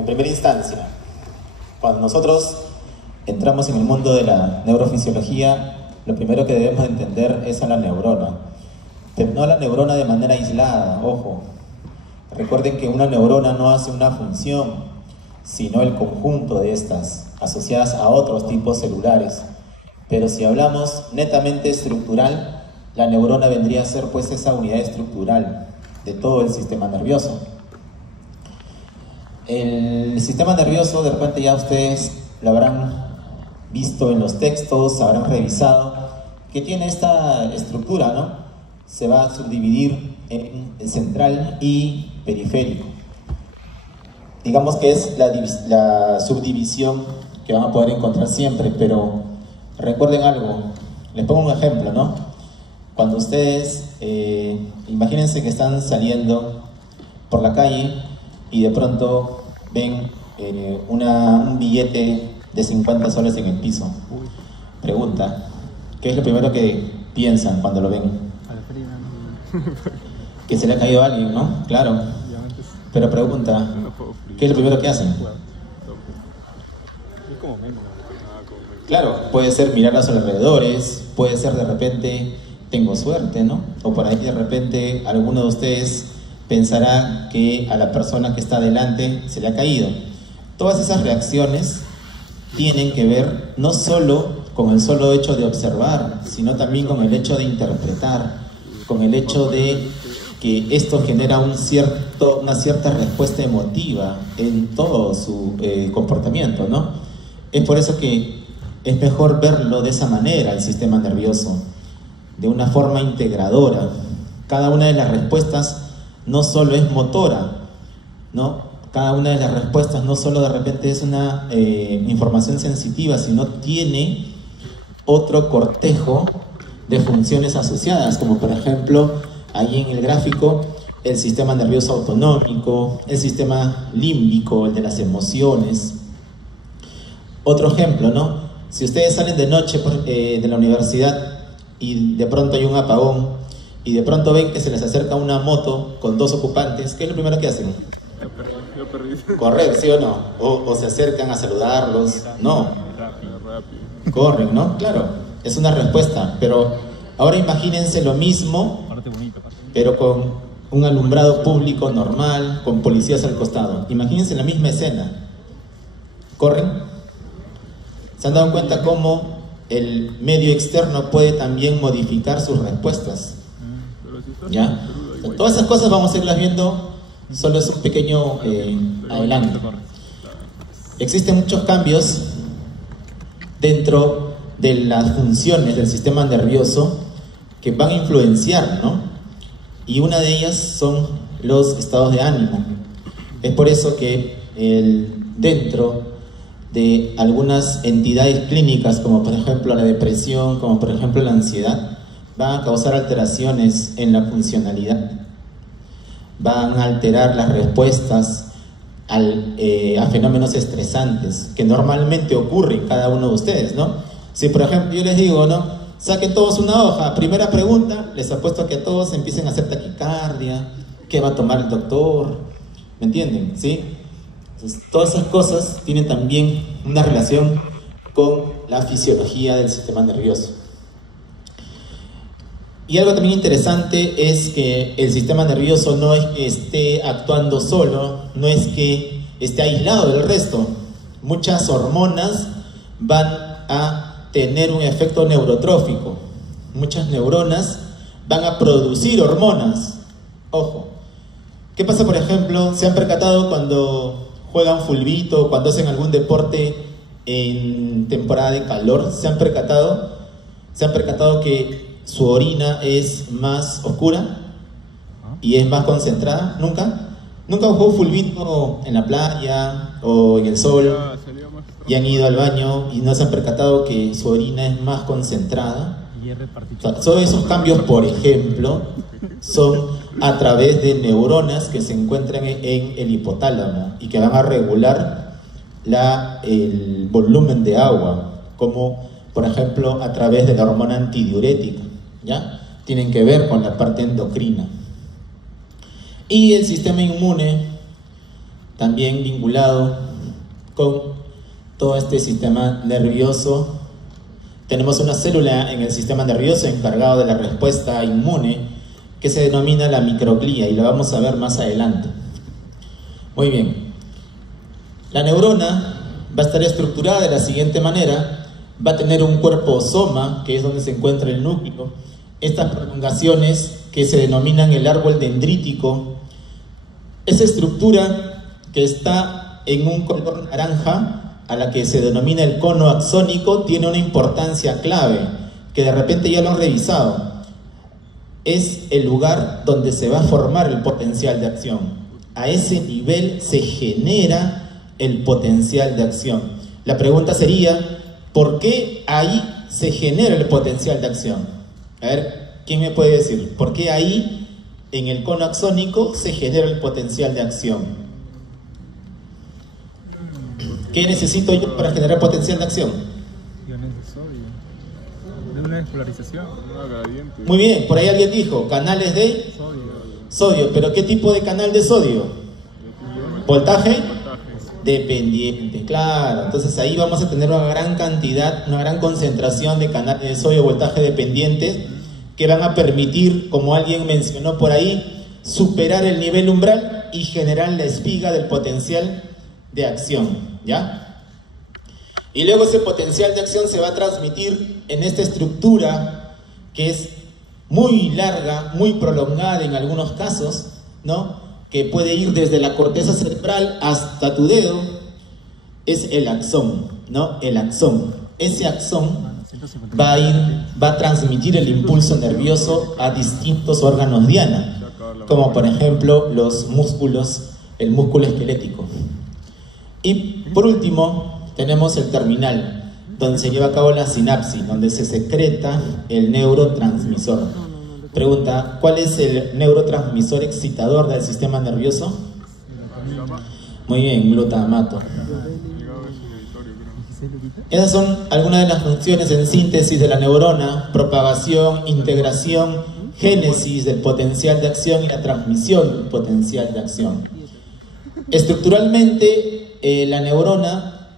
En primera instancia, cuando nosotros entramos en el mundo de la neurofisiología, lo primero que debemos entender es a la neurona. Pero no a la neurona de manera aislada, ojo. Recuerden que una neurona no hace una función, sino el conjunto de estas, asociadas a otros tipos celulares. Pero si hablamos netamente estructural, la neurona vendría a ser pues esa unidad estructural de todo el sistema nervioso. El sistema nervioso, de repente ya ustedes lo habrán visto en los textos, habrán revisado, que tiene esta estructura, ¿no? Se va a subdividir en central y periférico. Digamos que es la subdivisión que van a poder encontrar siempre, pero recuerden algo, les pongo un ejemplo, ¿no? Cuando ustedes, imagínense que están saliendo por la calle y de pronto ven un billete de 50 soles en el piso. Pregunta, ¿qué es lo primero que piensan cuando lo ven? Que se le ha caído a alguien, ¿no? Claro. Pero pregunta, ¿qué es lo primero que hacen? Claro, puede ser mirar a los alrededores, puede ser de repente, tengo suerte, ¿no? O por ahí de repente alguno de ustedes pensará que a la persona que está delante se le ha caído. Todas esas reacciones tienen que ver no solo con el solo hecho de observar, sino también con el hecho de interpretar, con el hecho de que esto genera una cierta respuesta emotiva en todo su comportamiento, ¿no? Es por eso que es mejor verlo de esa manera, el sistema nervioso, de una forma integradora. Cada una de las respuestas no solo es motora, ¿no? Cada una de las respuestas no solo de repente es una información sensitiva, sino tiene otro cortejo de funciones asociadas, como por ejemplo, ahí en el gráfico, el sistema nervioso autonómico, el sistema límbico, el de las emociones. Otro ejemplo, ¿no? Si ustedes salen de noche de la universidad y de pronto hay un apagón y de pronto ven que se les acerca una moto con 2 ocupantes, ¿qué es lo primero que hacen? Correr, ¿sí o no? O se acercan a saludarlos. No. Corren, ¿no? Claro, es una respuesta. Pero ahora imagínense lo mismo, pero con un alumbrado público normal, con policías al costado. Imagínense la misma escena. ¿Corren? ¿Se han dado cuenta cómo el medio externo puede también modificar sus respuestas? ¿Ya? Todas esas cosas vamos a irlas viendo, solo es un pequeño adelanto. Existen muchos cambios dentro de las funciones del sistema nervioso que van a influenciar, ¿no? Y una de ellas son los estados de ánimo. Es por eso que dentro de algunas entidades clínicas, como por ejemplo la depresión, como por ejemplo la ansiedad, van a causar alteraciones en la funcionalidad, van a alterar las respuestas a fenómenos estresantes que normalmente ocurren en cada uno de ustedes, ¿no? Si por ejemplo yo les digo, ¿no? Saquen todos una hoja, primera pregunta, les apuesto a que todos empiecen a hacer taquicardia, ¿qué va a tomar el doctor? ¿Me entienden? ¿Sí? Entonces, todas esas cosas tienen también una relación con la fisiología del sistema nervioso. Y algo también interesante es que el sistema nervioso no es que esté actuando solo, no es que esté aislado del resto. Muchas hormonas van a tener un efecto neurotrófico. Muchas neuronas van a producir hormonas. Ojo. ¿Qué pasa, por ejemplo? ¿Se han percatado cuando juegan fulbito, cuando hacen algún deporte en temporada de calor? ¿Se han percatado? ¿Se han percatado que su orina es más oscura y es más concentrada? ¿Nunca? ¿Nunca han jugado fulbito en la playa o en el sol y han ido al baño y no se han percatado que su orina es más concentrada? O sea, todos esos cambios, por ejemplo, son a través de neuronas que se encuentran en el hipotálamo y que van a regular el volumen de agua, como por ejemplo a través de la hormona antidiurética, ¿ya? Tienen que ver con la parte endocrina. Y el sistema inmune también vinculado con todo este sistema nervioso. Tenemos una célula en el sistema nervioso encargado de la respuesta inmune que se denomina la microglía y la vamos a ver más adelante. Muy bien. La neurona va a estar estructurada de la siguiente manera. Va a tener un cuerpo soma, que es donde se encuentra el núcleo. Estas prolongaciones que se denominan el árbol dendrítico. Esa estructura que está en un color naranja, a la que se denomina el cono axónico, tiene una importancia clave, que de repente ya lo han revisado. Es el lugar donde se va a formar el potencial de acción. A ese nivel se genera el potencial de acción. La pregunta sería, ¿por qué ahí se genera el potencial de acción? A ver, ¿quién me puede decir? ¿Por qué ahí, en el cono axónico, se genera el potencial de acción? ¿Qué necesito yo para generar potencial de acción? Iones de sodio. De una despolarización. Muy bien, por ahí alguien dijo, canales de sodio. ¿Pero qué tipo de canal de sodio? ¿Voltaje? Dependiente, claro. Entonces ahí vamos a tener una gran cantidad, una gran concentración de canales de sodio voltaje dependientes que van a permitir, como alguien mencionó por ahí, superar el nivel umbral y generar la espiga del potencial de acción, ¿ya? Y luego ese potencial de acción se va a transmitir en esta estructura que es muy larga, muy prolongada en algunos casos, ¿no? Que puede ir desde la corteza cerebral hasta tu dedo. Es el axón, ¿no? El axón. Ese axón va a transmitir el impulso nervioso a distintos órganos diana, como por ejemplo los músculos, el músculo esquelético. Y por último tenemos el terminal, donde se lleva a cabo la sinapsis, donde se secreta el neurotransmisor. Pregunta, ¿cuál es el neurotransmisor excitador del sistema nervioso? Muy bien, glutamato. Esas son algunas de las funciones en síntesis de la neurona: propagación, integración, génesis del potencial de acción y la transmisión del potencial de acción. Estructuralmente, la neurona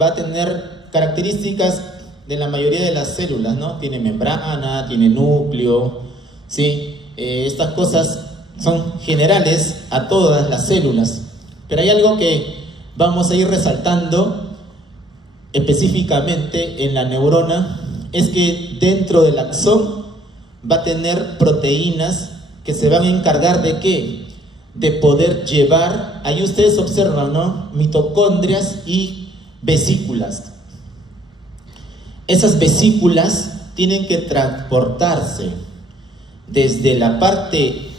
va a tener características de la mayoría de las células, ¿no? Tiene membrana, tiene núcleo, ¿sí? Estas cosas son generales a todas las células, pero hay algo que vamos a ir resaltando específicamente en la neurona, es que dentro del axón va a tener proteínas que se van a encargar de ¿qué? De poder llevar, ahí ustedes observan, ¿no? Mitocondrias y vesículas. Esas vesículas tienen que transportarse desde la parte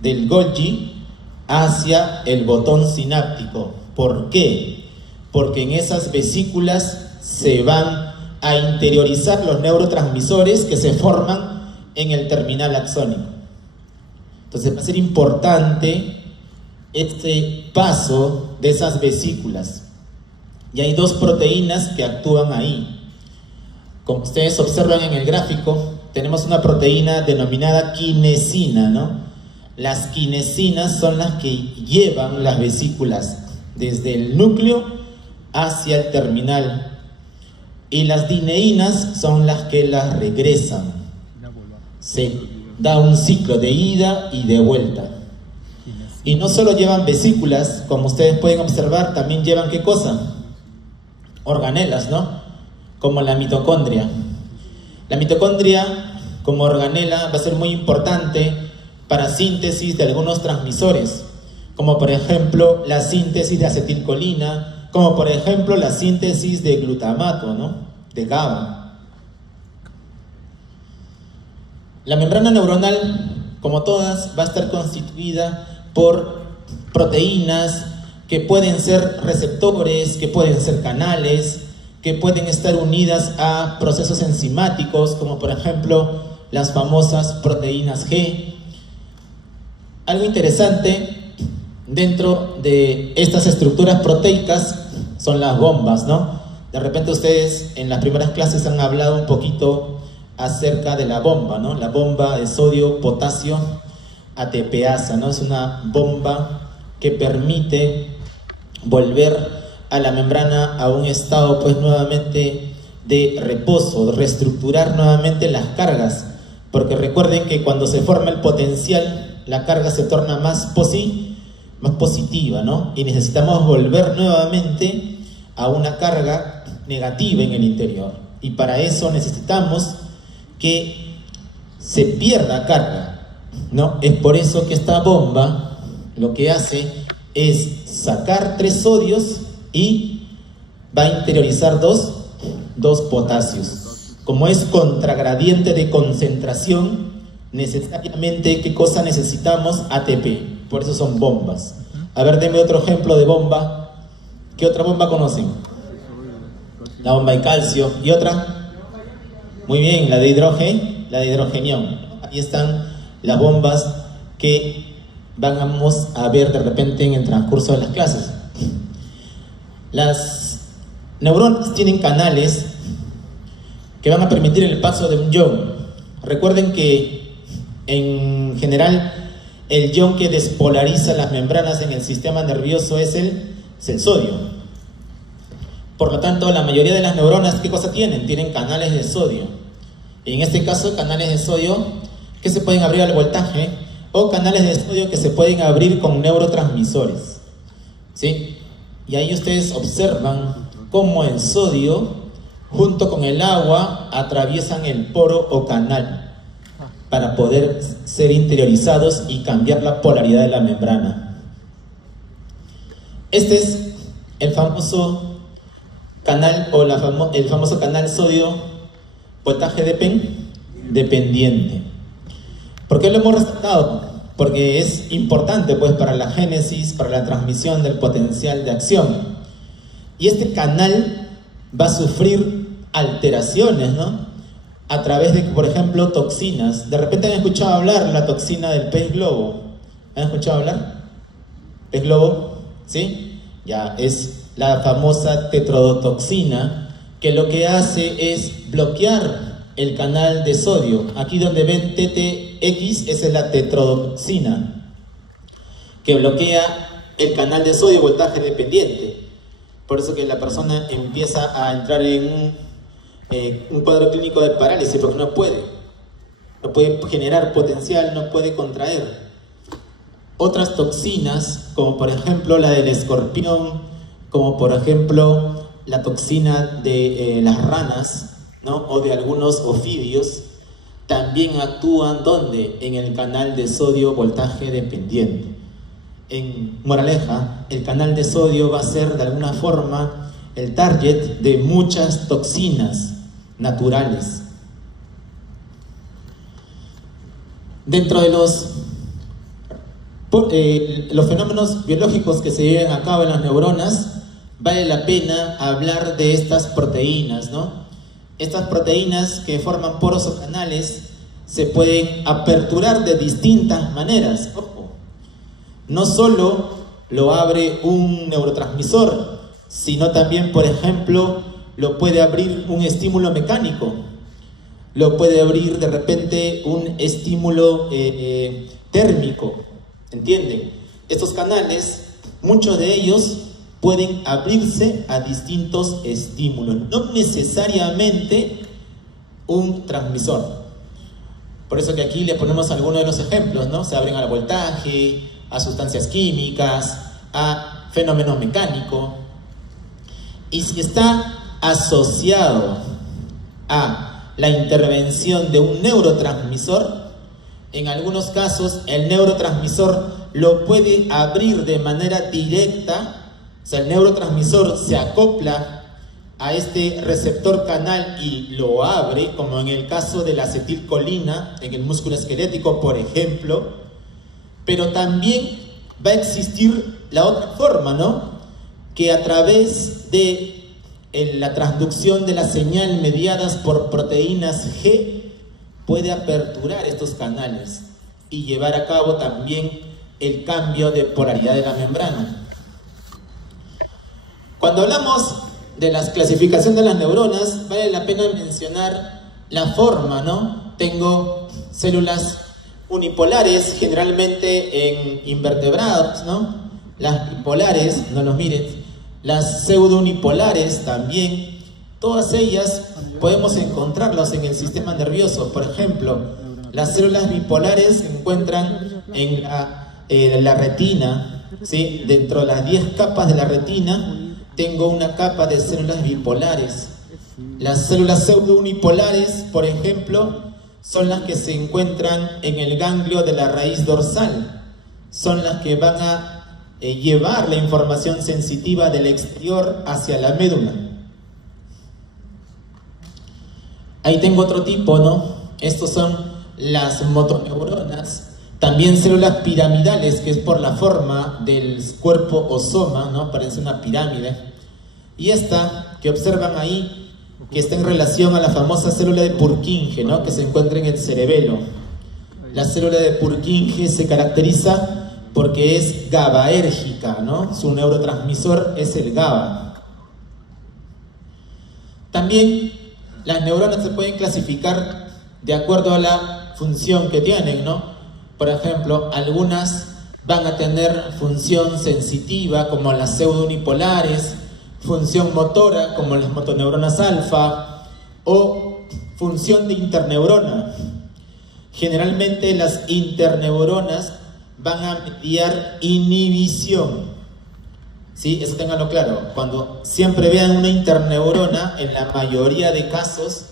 del Golgi hacia el botón sináptico. ¿Por qué? Porque en esas vesículas se van a interiorizar los neurotransmisores que se forman en el terminal axónico. Entonces va a ser importante este paso de esas vesículas. Y hay dos proteínas que actúan ahí. Como ustedes observan en el gráfico, tenemos una proteína denominada quinesina, ¿no? Las quinesinas son las que llevan las vesículas desde el núcleo hacia el terminal, y las dineínas son las que las regresan. Se da un ciclo de ida y de vuelta. Y no solo llevan vesículas, como ustedes pueden observar, también llevan ¿qué cosa? Organelas, ¿no? Como la mitocondria. La mitocondria, como organela, va a ser muy importante para síntesis de algunos transmisores, como por ejemplo la síntesis de acetilcolina, como por ejemplo la síntesis de glutamato, ¿no? De GABA. La membrana neuronal, como todas, va a estar constituida por proteínas que pueden ser receptores, que pueden ser canales, que pueden estar unidas a procesos enzimáticos, como por ejemplo las famosas proteínas G. Algo interesante dentro de estas estructuras proteicas son las bombas, ¿no? De repente ustedes en las primeras clases han hablado un poquito acerca de la bomba, ¿no? La bomba de sodio, potasio, ATPasa, ¿no? Es una bomba que permite volver a la membrana a un estado pues nuevamente de reposo, reestructurar nuevamente las cargas, porque recuerden que cuando se forma el potencial, la carga se torna más positiva, ¿no? Y necesitamos volver nuevamente a una carga negativa en el interior, y para eso necesitamos que se pierda carga, ¿no? Es por eso que esta bomba lo que hace es sacar 3 sodios y va a interiorizar dos potasios. Como es contragradiente de concentración, necesariamente, ¿qué cosa necesitamos? ATP. Por eso son bombas. A ver, denme otro ejemplo de bomba. ¿Qué otra bomba conocen? La bomba de calcio. ¿Y otra? Muy bien, la de hidrogenión. Ahí están las bombas que vamos a ver de repente en el transcurso de las clases. Las neuronas tienen canales que van a permitir el paso de un ion. Recuerden que en general el ion que despolariza las membranas en el sistema nervioso es el sodio. Por lo tanto, la mayoría de las neuronas, ¿qué cosa tienen? Tienen canales de sodio. Y en este caso, canales de sodio que se pueden abrir al voltaje, o canales de sodio que se pueden abrir con neurotransmisores, ¿sí? Y ahí ustedes observan cómo el sodio junto con el agua atraviesan el poro o canal para poder ser interiorizados y cambiar la polaridad de la membrana. Este es el famoso canal o el famoso canal sodio voltaje dependiente. ¿Por qué lo hemos resaltado? Porque es importante pues para la génesis, para la transmisión del potencial de acción. Y este canal va a sufrir alteraciones, ¿no? A través de, por ejemplo, toxinas. De repente han escuchado hablar la toxina del pez globo. ¿Han escuchado hablar? ¿Pez globo? ¿Sí? Ya, es la famosa tetrodotoxina, que lo que hace es bloquear el canal de sodio. Aquí donde ven TTX, esa es la tetrodotoxina, que bloquea el canal de sodio voltaje dependiente. Por eso que la persona empieza a entrar en un cuadro clínico de parálisis, porque no puede generar potencial, no puede contraer. Otras toxinas, como por ejemplo la del escorpión, como por ejemplo la toxina de las ranas, ¿no? O de algunos ofidios, también actúan ¿dónde? En el canal de sodio voltaje dependiente. En moraleja, el canal de sodio va a ser de alguna forma el target de muchas toxinas naturales. Dentro de los fenómenos biológicos que se llevan a cabo en las neuronas, vale la pena hablar de estas proteínas, ¿no? Estas proteínas que forman poros o canales se pueden aperturar de distintas maneras. Ojo, no solo lo abre un neurotransmisor, sino también, por ejemplo, lo puede abrir un estímulo mecánico, lo puede abrir de repente un estímulo térmico, ¿entienden? Estos canales, muchos de ellos pueden abrirse a distintos estímulos, no necesariamente un transmisor. Por eso que aquí le ponemos algunos de los ejemplos, ¿no? Se abren al voltaje, a sustancias químicas, a fenómenos mecánicos. Y si está asociado a la intervención de un neurotransmisor, en algunos casos el neurotransmisor lo puede abrir de manera directa. O sea, el neurotransmisor se acopla a este receptor canal y lo abre, como en el caso de la acetilcolina en el músculo esquelético, por ejemplo. Pero también va a existir la otra forma, ¿no? Que a través de la transducción de la señal mediadas por proteínas G puede aperturar estos canales y llevar a cabo también el cambio de polaridad de la membrana. Cuando hablamos de la clasificación de las neuronas, vale la pena mencionar la forma, ¿no? Tengo células unipolares, generalmente en invertebrados, ¿no? las bipolares, no los miren, las pseudounipolares también, todas ellas podemos encontrarlas en el sistema nervioso. Por ejemplo, las células bipolares se encuentran en la retina, ¿sí? Dentro de las 10 capas de la retina tengo una capa de células bipolares. Las células pseudounipolares, por ejemplo, son las que se encuentran en el ganglio de la raíz dorsal. Son las que van a llevar la información sensitiva del exterior hacia la médula. Ahí tengo otro tipo, ¿no? Estos son las motoneuronas. También células piramidales, que es por la forma del cuerpo o soma, ¿no? Parece una pirámide. Y esta que observan ahí, que está en relación a la famosa célula de Purkinje, ¿no? Que se encuentra en el cerebelo. La célula de Purkinje se caracteriza porque es GABAérgica, ¿no? Su neurotransmisor es el GABA. También las neuronas se pueden clasificar de acuerdo a la función que tienen, ¿no? Por ejemplo, algunas van a tener función sensitiva, como las pseudounipolares, función motora, como las motoneuronas alfa, o función de interneurona. Generalmente las interneuronas van a mediar inhibición. ¿Sí? Eso ténganlo claro. Cuando siempre vean una interneurona, en la mayoría de casos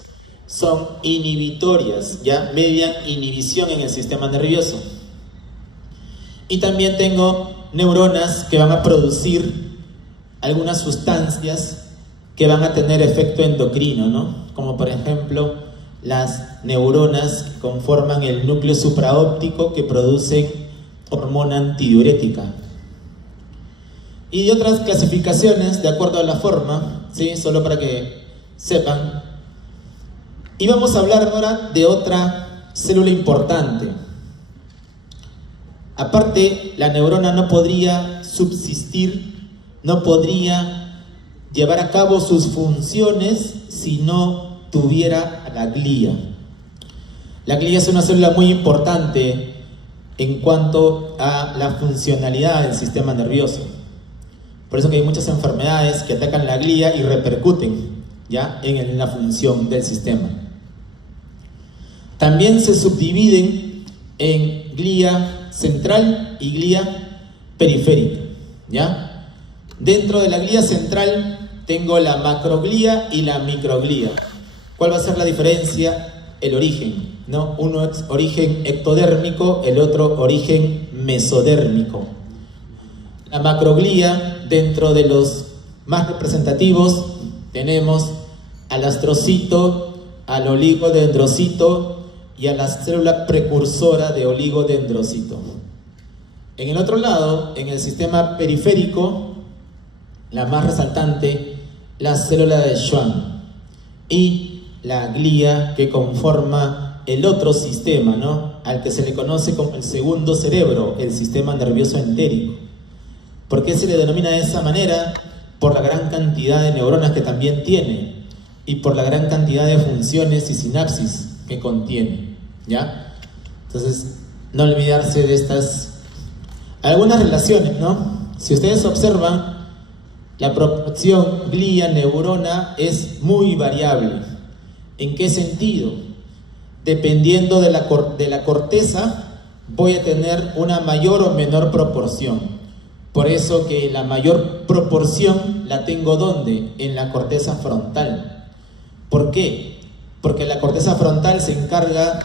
son inhibitorias, ya median inhibición en el sistema nervioso. Y también tengo neuronas que van a producir algunas sustancias que van a tener efecto endocrino, ¿no? Como por ejemplo las neuronas que conforman el núcleo supraóptico, que producen hormona antidiurética. Y de otras clasificaciones de acuerdo a la forma, ¿sí? Solo para que sepan. Y vamos a hablar ahora de otra célula importante. Aparte, la neurona no podría subsistir, no podría llevar a cabo sus funciones si no tuviera la glía. La glía es una célula muy importante en cuanto a la funcionalidad del sistema nervioso. Por eso que hay muchas enfermedades que atacan la glía y repercuten ya en la función del sistema. También se subdividen en glía central y glía periférica, ¿ya? Dentro de la glía central tengo la macroglía y la microglía. ¿Cuál va a ser la diferencia? El origen, ¿no? Uno es origen ectodérmico, el otro origen mesodérmico. La macroglía, dentro de los más representativos, tenemos al astrocito, al oligodendrocito y a la célula precursora de oligodendrocito. En el otro lado, en el sistema periférico, la más resaltante, la célula de Schwann y la glía que conforma el otro sistema, ¿no? Al que se le conoce como el segundo cerebro, el sistema nervioso entérico. ¿Por qué se le denomina de esa manera? Por la gran cantidad de neuronas que también tiene y por la gran cantidad de funciones y sinapsis que contiene, ¿ya? Entonces, no olvidarse de estas algunas relaciones, ¿no? Si ustedes observan, la proporción glía-neurona es muy variable. ¿En qué sentido? Dependiendo de la corteza, voy a tener una mayor o menor proporción. Por eso que la mayor proporción la tengo ¿dónde? En la corteza frontal. ¿Por qué? Porque la corteza frontal se encarga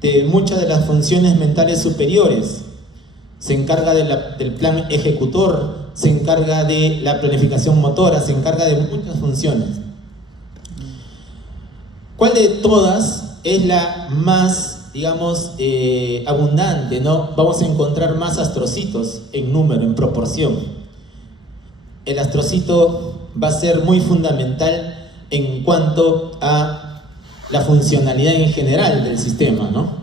de muchas de las funciones mentales superiores. Se encarga del plan ejecutor, se encarga de la planificación motora, se encarga de muchas funciones. ¿Cuál de todas es la más, digamos, abundante, ¿no? Vamos a encontrar más astrocitos en número, en proporción. El astrocito va a ser muy fundamental en cuanto a la funcionalidad en general del sistema, ¿no?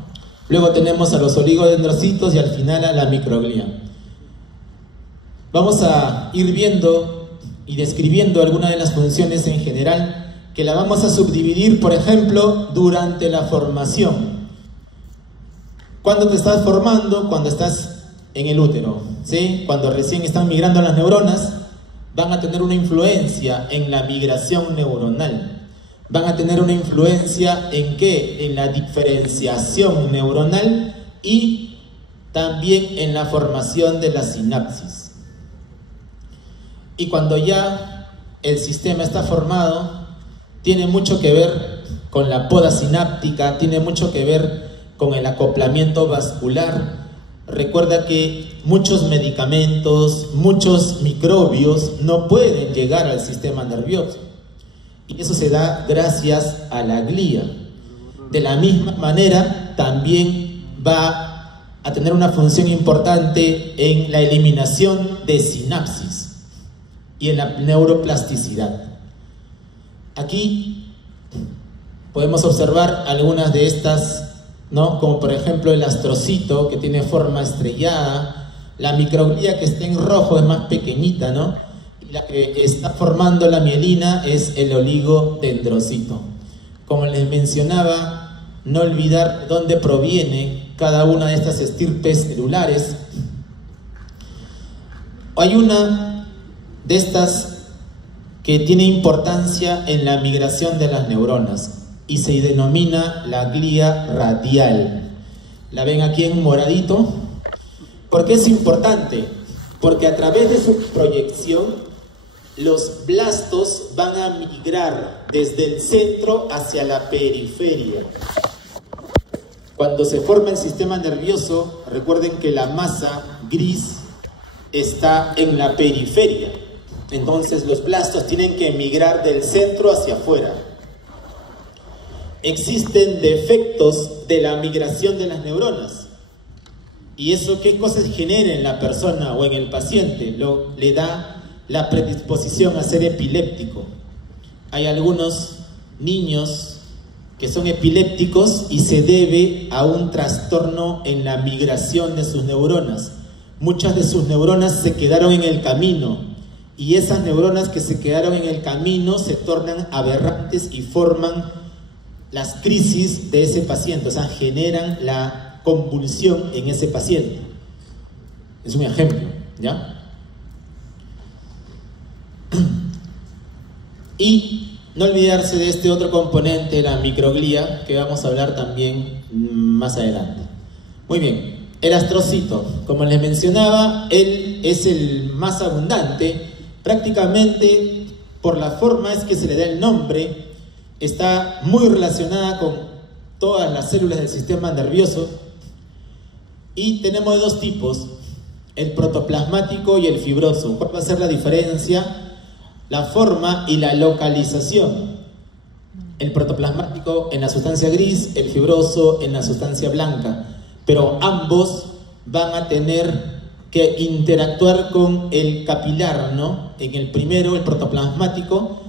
Luego tenemos a los oligodendrocitos y al final a la microglía. Vamos a ir viendo y describiendo algunas de las funciones en general, que la vamos a subdividir, por ejemplo, durante la formación. Cuando te estás formando, cuando estás en el útero, ¿sí? Cuando recién están migrando las neuronas, van a tener una influencia en la migración neuronal. Van a tener una influencia ¿en qué? En la diferenciación neuronal y también en la formación de la sinapsis. Y cuando ya el sistema está formado, tiene mucho que ver con la poda sináptica, tiene mucho que ver con el acoplamiento vascular. Recuerda que muchos medicamentos, muchos microbios no pueden llegar al sistema nervioso. Y eso se da gracias a la glía. De la misma manera, también va a tener una función importante en la eliminación de sinapsis y en la neuroplasticidad. Aquí podemos observar algunas de estas, ¿no? Como por ejemplo el astrocito, que tiene forma estrellada. La microglía, que está en rojo, es más pequeñita, ¿no? Y la que está formando la mielina es el oligodendrocito. Como les mencionaba, no olvidar dónde proviene cada una de estas estirpes celulares. Hay una de estas que tiene importancia en la migración de las neuronas y se denomina la glía radial. La ven aquí en moradito. ¿Por qué es importante? Porque a través de su proyección, los blastos van a migrar desde el centro hacia la periferia. Cuando se forma el sistema nervioso, recuerden que la masa gris está en la periferia. Entonces los blastos tienen que migrar del centro hacia afuera. Existen defectos de la migración de las neuronas. ¿Y eso qué cosas genera en la persona o en el paciente? Le da la predisposición a ser epiléptico. Hay algunos niños que son epilépticos y se debe a un trastorno en la migración de sus neuronas. Muchas de sus neuronas se quedaron en el camino y esas neuronas que se quedaron en el camino se tornan aberrantes y forman las crisis de ese paciente, o sea, generan la convulsión en ese paciente. Es un ejemplo, ¿ya? Y no olvidarse de este otro componente, la microglía, que vamos a hablar también más adelante. Muy bien, el astrocito, como les mencionaba, él es el más abundante, prácticamente por la forma es que se le da el nombre. Está muy relacionada con todas las células del sistema nervioso y tenemos de dos tipos, el protoplasmático y el fibroso. ¿Cuál va a ser la diferencia? La forma y la localización. El protoplasmático en la sustancia gris, el fibroso en la sustancia blanca, pero ambos van a tener que interactuar con el capilar, ¿no? En el primero, el protoplasmático,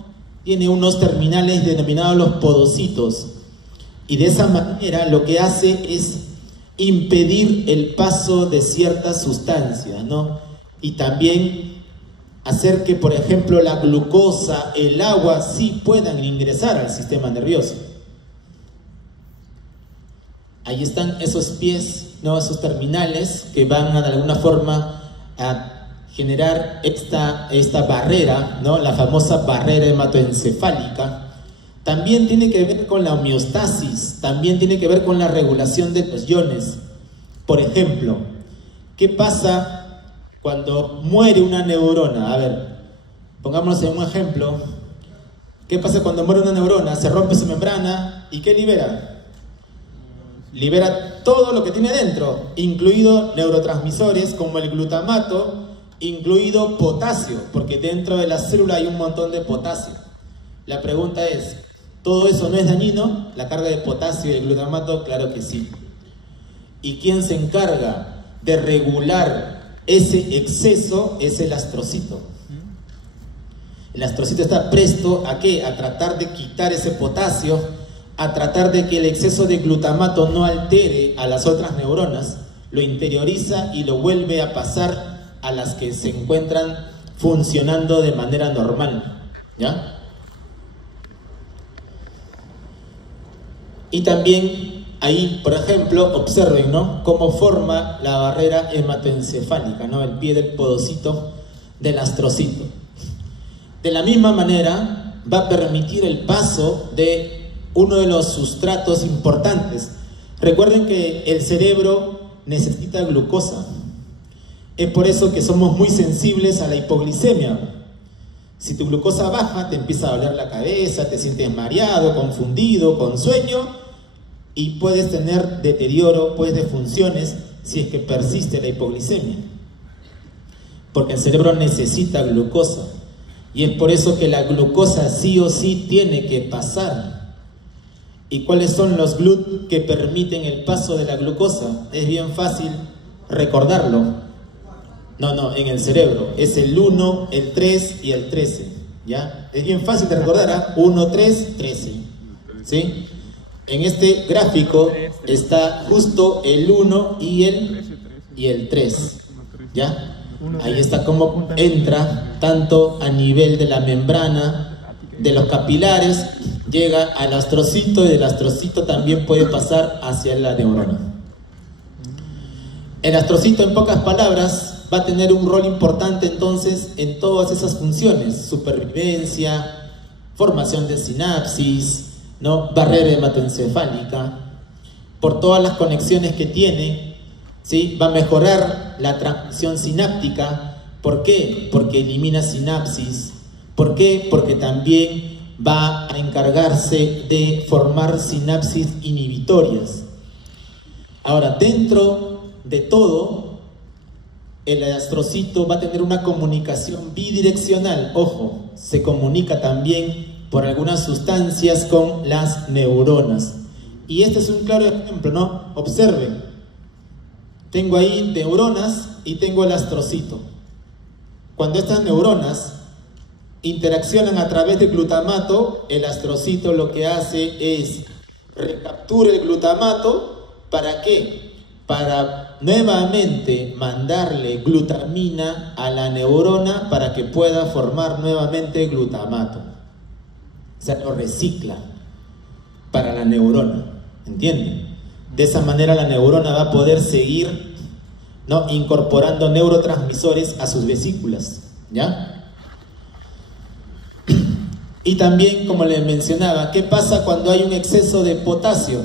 tiene unos terminales denominados los podocitos y de esa manera lo que hace es impedir el paso de ciertas sustancias, ¿no? Y también hacer que, por ejemplo, la glucosa, el agua, sí puedan ingresar al sistema nervioso. Ahí están esos pies, ¿no? Esos terminales que van a, de alguna forma a generar esta barrera, ¿no? La famosa barrera hematoencefálica. También tiene que ver con la homeostasis, también tiene que ver con la regulación de los iones. Por ejemplo, ¿qué pasa cuando muere una neurona? A ver, pongámonos en un ejemplo. ¿Qué pasa cuando muere una neurona? Se rompe su membrana y ¿qué libera? Libera todo lo que tiene dentro, incluido neurotransmisores como el glutamato, incluido potasio, porque dentro de la célula hay un montón de potasio. La pregunta es, ¿todo eso no es dañino? La carga de potasio y el glutamato, claro que sí. ¿Y quién se encarga de regular ese exceso? Es el astrocito. El astrocito está presto ¿a qué? A tratar de quitar ese potasio, a tratar de que el exceso de glutamato no altere a las otras neuronas, lo interioriza y lo vuelve a pasar a las que se encuentran funcionando de manera normal, ¿ya? Y también Ahí, por ejemplo, observen, ¿no?, cómo forma la barrera hematoencefálica, ¿no?, el pie del podocito del astrocito. De la misma manera, va a permitir el paso de uno de los sustratos importantes. Recuerden que el cerebro necesita glucosa. Es por eso que somos muy sensibles a la hipoglicemia. Si tu glucosa baja, te empieza a doler la cabeza, te sientes mareado, confundido, con sueño, y puedes tener deterioro, pues, de funciones si es que persiste la hipoglicemia. Porque el cerebro necesita glucosa. Y es por eso que la glucosa sí o sí tiene que pasar. ¿Y cuáles son los GLUT que permiten el paso de la glucosa? Es bien fácil recordarlo. No, en el cerebro. Es el 1, el 3 y el 13. ¿Ya? Es bien fácil de recordar, ¿eh? 1, 3, 13. ¿Sí? En este gráfico está justo el 1 y el 3. ¿Ya? Ahí está cómo entra tanto a nivel de la membrana, de los capilares, llega al astrocito, y del astrocito también puede pasar hacia la neurona. El astrocito, en pocas palabras, va a tener un rol importante entonces en todas esas funciones: supervivencia, formación de sinapsis, ¿no?, barrera hematoencefálica, por todas las conexiones que tiene, ¿sí? Va a mejorar la transmisión sináptica. ¿Por qué? Porque elimina sinapsis. ¿Por qué? Porque también va a encargarse de formar sinapsis inhibitorias. Ahora, dentro de todo, el astrocito va a tener una comunicación bidireccional. Ojo, se comunica también por algunas sustancias con las neuronas. Y este es un claro ejemplo, ¿no? Observen. Tengo ahí neuronas y tengo el astrocito. Cuando estas neuronas interaccionan a través de glutamato, el astrocito lo que hace es recaptura el glutamato. ¿Para qué? Para nuevamente mandarle glutamina a la neurona para que pueda formar nuevamente glutamato. O sea, lo recicla para la neurona, ¿entienden? De esa manera la neurona va a poder seguir, ¿no?, incorporando neurotransmisores a sus vesículas, ¿ya? Y también, como les mencionaba, ¿qué pasa cuando hay un exceso de potasio?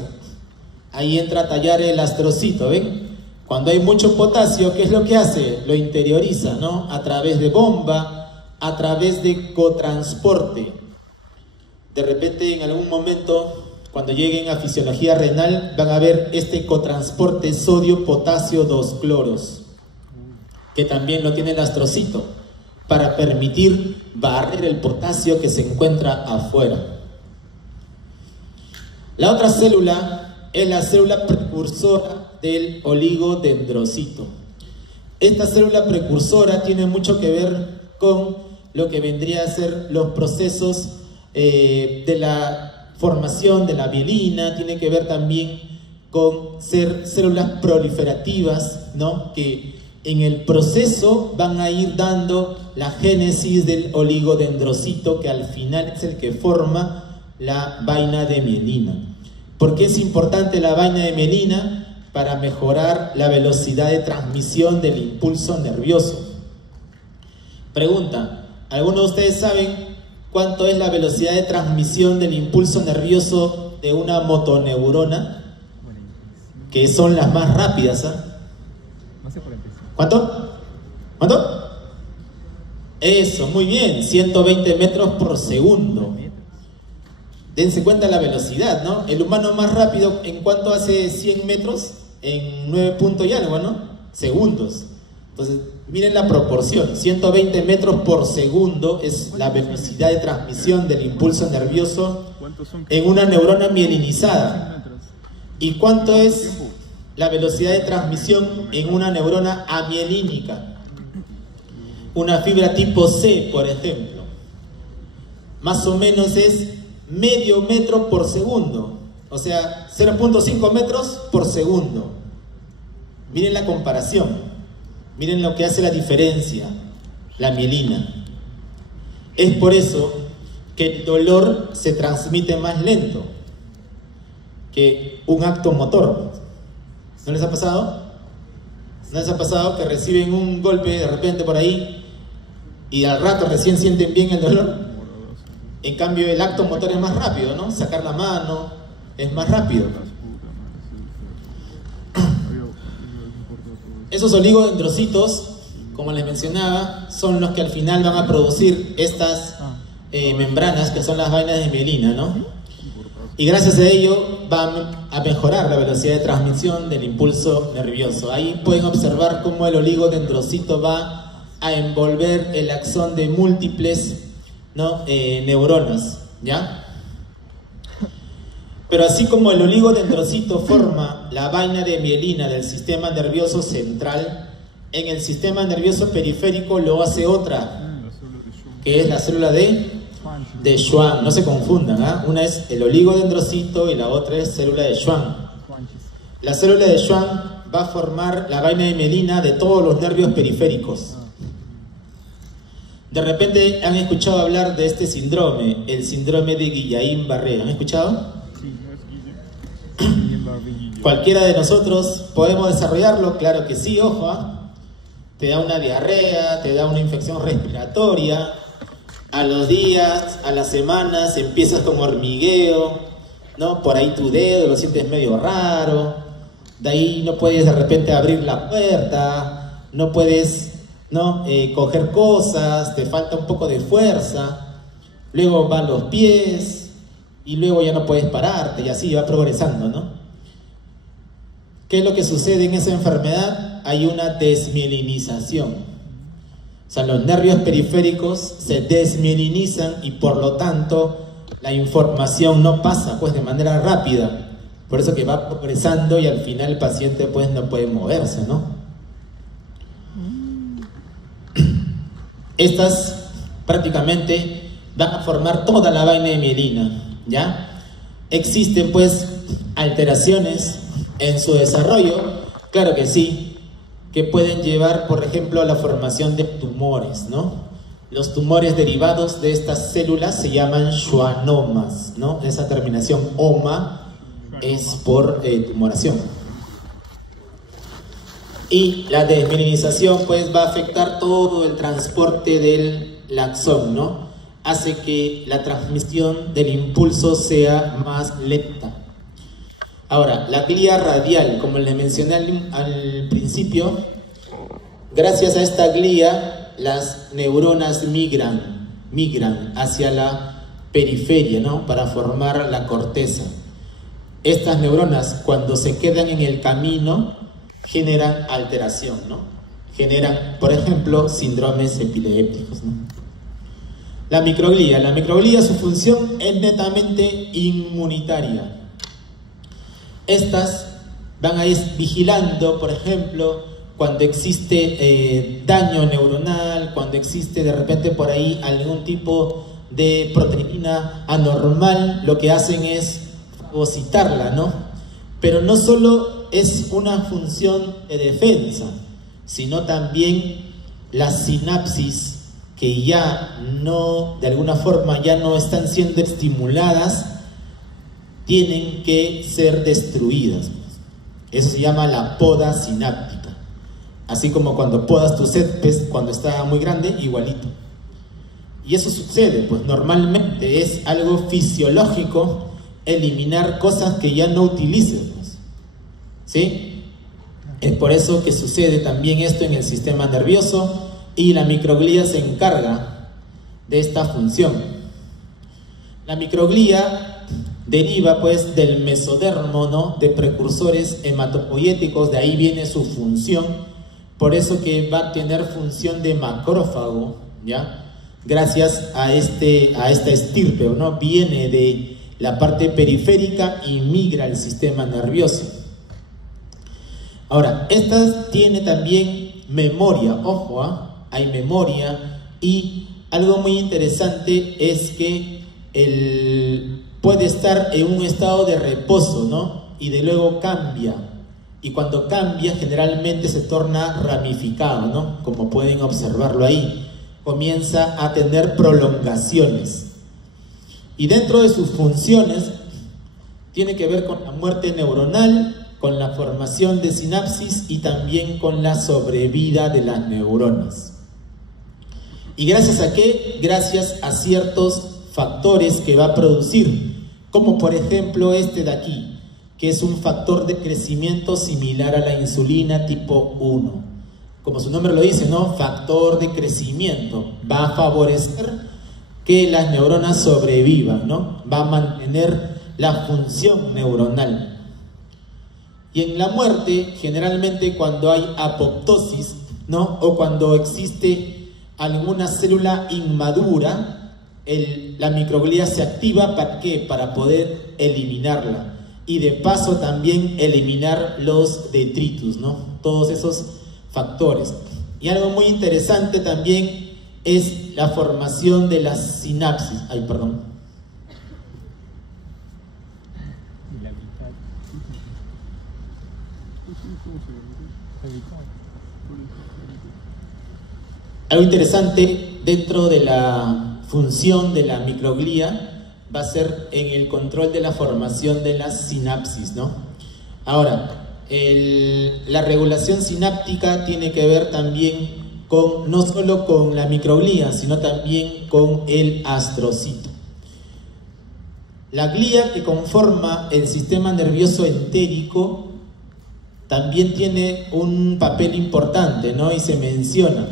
Ahí entra a tallar el astrocito, ¿ven? Cuando hay mucho potasio, ¿qué es lo que hace? Lo interioriza, ¿no? A través de bomba, a través de cotransporte. De repente, en algún momento, cuando lleguen a fisiología renal, van a ver este cotransporte sodio-potasio 2-cloros, que también lo tiene el astrocito, para permitir barrer el potasio que se encuentra afuera. La otra célula es la célula precursora del oligodendrocito. Esta célula precursora tiene mucho que ver con lo que vendría a ser los procesos de la formación de la mielina. Tiene que ver también con ser células proliferativas, ¿no?, que en el proceso van a ir dando la génesis del oligodendrocito, que al final es el que forma la vaina de mielina. ¿Por qué es importante la vaina de mielina? Para mejorar la velocidad de transmisión del impulso nervioso. Pregunta: ¿alguno de ustedes saben cuánto es la velocidad de transmisión del impulso nervioso de una motoneurona? Que son las más rápidas, ¿eh? ¿Cuánto? ¿Cuánto? Eso, muy bien, 120 metros por segundo. Dense cuenta la velocidad, ¿no? El humano más rápido, ¿en cuánto hace 100 metros? En 9 puntos y algo, ¿no? Segundos. Entonces, miren la proporción. 120 metros por segundo es la velocidad de transmisión del impulso nervioso en una neurona mielinizada. ¿Y cuánto es la velocidad de transmisión en una neurona amielínica? Una fibra tipo C, por ejemplo, más o menos es medio metro por segundo, o sea, 0.5 metros por segundo. Miren la comparación, miren lo que hace la diferencia, la mielina. Es por eso que el dolor se transmite más lento. que un acto motor. ¿No les ha pasado? ¿No les ha pasado que reciben un golpe de repente por ahí y al rato recién sienten bien el dolor? En cambio el acto motor es más rápido, ¿no? Sacar la mano es más rápido. Esos oligodendrocitos, como les mencionaba, son los que al final van a producir estas membranas que son las vainas de mielina, ¿no? Y gracias a ello van a mejorar la velocidad de transmisión del impulso nervioso. Ahí pueden observar cómo el oligodendrocito va a envolver el axón de múltiples, ¿no? Neuronas, ¿ya? Pero así como el oligodendrocito forma la vaina de mielina del sistema nervioso central, en el sistema nervioso periférico lo hace otra, que es la célula de Schwann. No se confundan, ¿eh? Una es el oligodendrocito y la otra es célula de Schwann. La célula de Schwann va a formar la vaina de mielina de todos los nervios periféricos. De repente han escuchado hablar de este síndrome, el síndrome de Guillain-Barré. ¿Han escuchado? ¿Cualquiera de nosotros podemos desarrollarlo? Claro que sí, ojo, ¿eh? Te da una diarrea, te da una infección respiratoria, a los días, a las semanas empiezas con hormigueo, ¿no? Por ahí tu dedo lo sientes medio raro, de ahí no puedes de repente abrir la puerta, no puedes, ¿no? Coger cosas, te falta un poco de fuerza, luego van los pies y luego ya no puedes pararte y así va progresando, ¿no? ¿Qué es lo que sucede en esa enfermedad? Hay una desmielinización. O sea, los nervios periféricos se desmielinizan y por lo tanto la información no pasa pues de manera rápida. Por eso que va progresando y al final el paciente pues no puede moverse, ¿no? Estas prácticamente van a formar toda la vaina de mielina, ¿ya? Existen pues alteraciones en su desarrollo, claro que sí, que pueden llevar, por ejemplo, a la formación de tumores, ¿no? Los tumores derivados de estas células se llaman schwannomas, ¿no? Esa terminación oma es por tumoración. Y la desmielinización pues va a afectar todo el transporte del axón, ¿no? Hace que la transmisión del impulso sea más lenta. Ahora, la glía radial, como les mencioné al principio, gracias a esta glía las neuronas migran hacia la periferia, ¿no? Para formar la corteza. Estas neuronas, cuando se quedan en el camino, generan alteración, ¿no? Generan, por ejemplo, síndromes epilépticos, ¿no? La microglía, su función es netamente inmunitaria. Estas van a ir vigilando, por ejemplo, cuando existe daño neuronal, cuando existe de repente por ahí algún tipo de proteína anormal, lo que hacen es fagocitarla, ¿no? Pero no solo es una función de defensa, sino también las sinapsis que ya no, de alguna forma, ya no están siendo estimuladas, tienen que ser destruidas. Eso se llama la poda sináptica. Así como cuando podas tu césped cuando está muy grande, igualito. Y eso sucede, pues normalmente es algo fisiológico eliminar cosas que ya no utilices, ¿sí? Es por eso que sucede también esto en el sistema nervioso y la microglía se encarga de esta función. La microglía deriva pues del mesodermo, ¿no? De precursores hematopoyéticos, de ahí viene su función, por eso que va a tener función de macrófago, ¿ya? Gracias a esta estirpe, ¿no? Viene de la parte periférica y migra al sistema nervioso. Ahora, esta tiene también memoria, ojo, ¿eh? Hay memoria y algo muy interesante es que puede estar en un estado de reposo, ¿no? Y de luego cambia. Y cuando cambia, generalmente se torna ramificado, ¿no? Como pueden observarlo ahí. Comienza a tener prolongaciones. Y dentro de sus funciones, tiene que ver con la muerte neuronal, con la formación de sinapsis y también con la sobrevida de las neuronas. ¿Y gracias a qué? Gracias a ciertos factores que va a producir, como por ejemplo este de aquí, que es un factor de crecimiento similar a la insulina tipo 1. Como su nombre lo dice, ¿no? Factor de crecimiento. Va a favorecer que las neuronas sobrevivan, ¿no? Va a mantener la función neuronal. Y en la muerte, generalmente cuando hay apoptosis, ¿no? O cuando existe alguna célula inmadura, la microglía se activa, ¿para qué? Para poder eliminarla. Y de paso también eliminar los detritus, ¿no? Todos esos factores. Y algo muy interesante también es la formación de las sinapsis. Ay, perdón. Algo interesante dentro de la función de la microglía va a ser en el control de la formación de las sinapsis, ¿no? Ahora, la regulación sináptica tiene que ver también con, no solo con la microglía, sino también con el astrocito. La glía que conforma el sistema nervioso entérico también tiene un papel importante, ¿no? Y se menciona,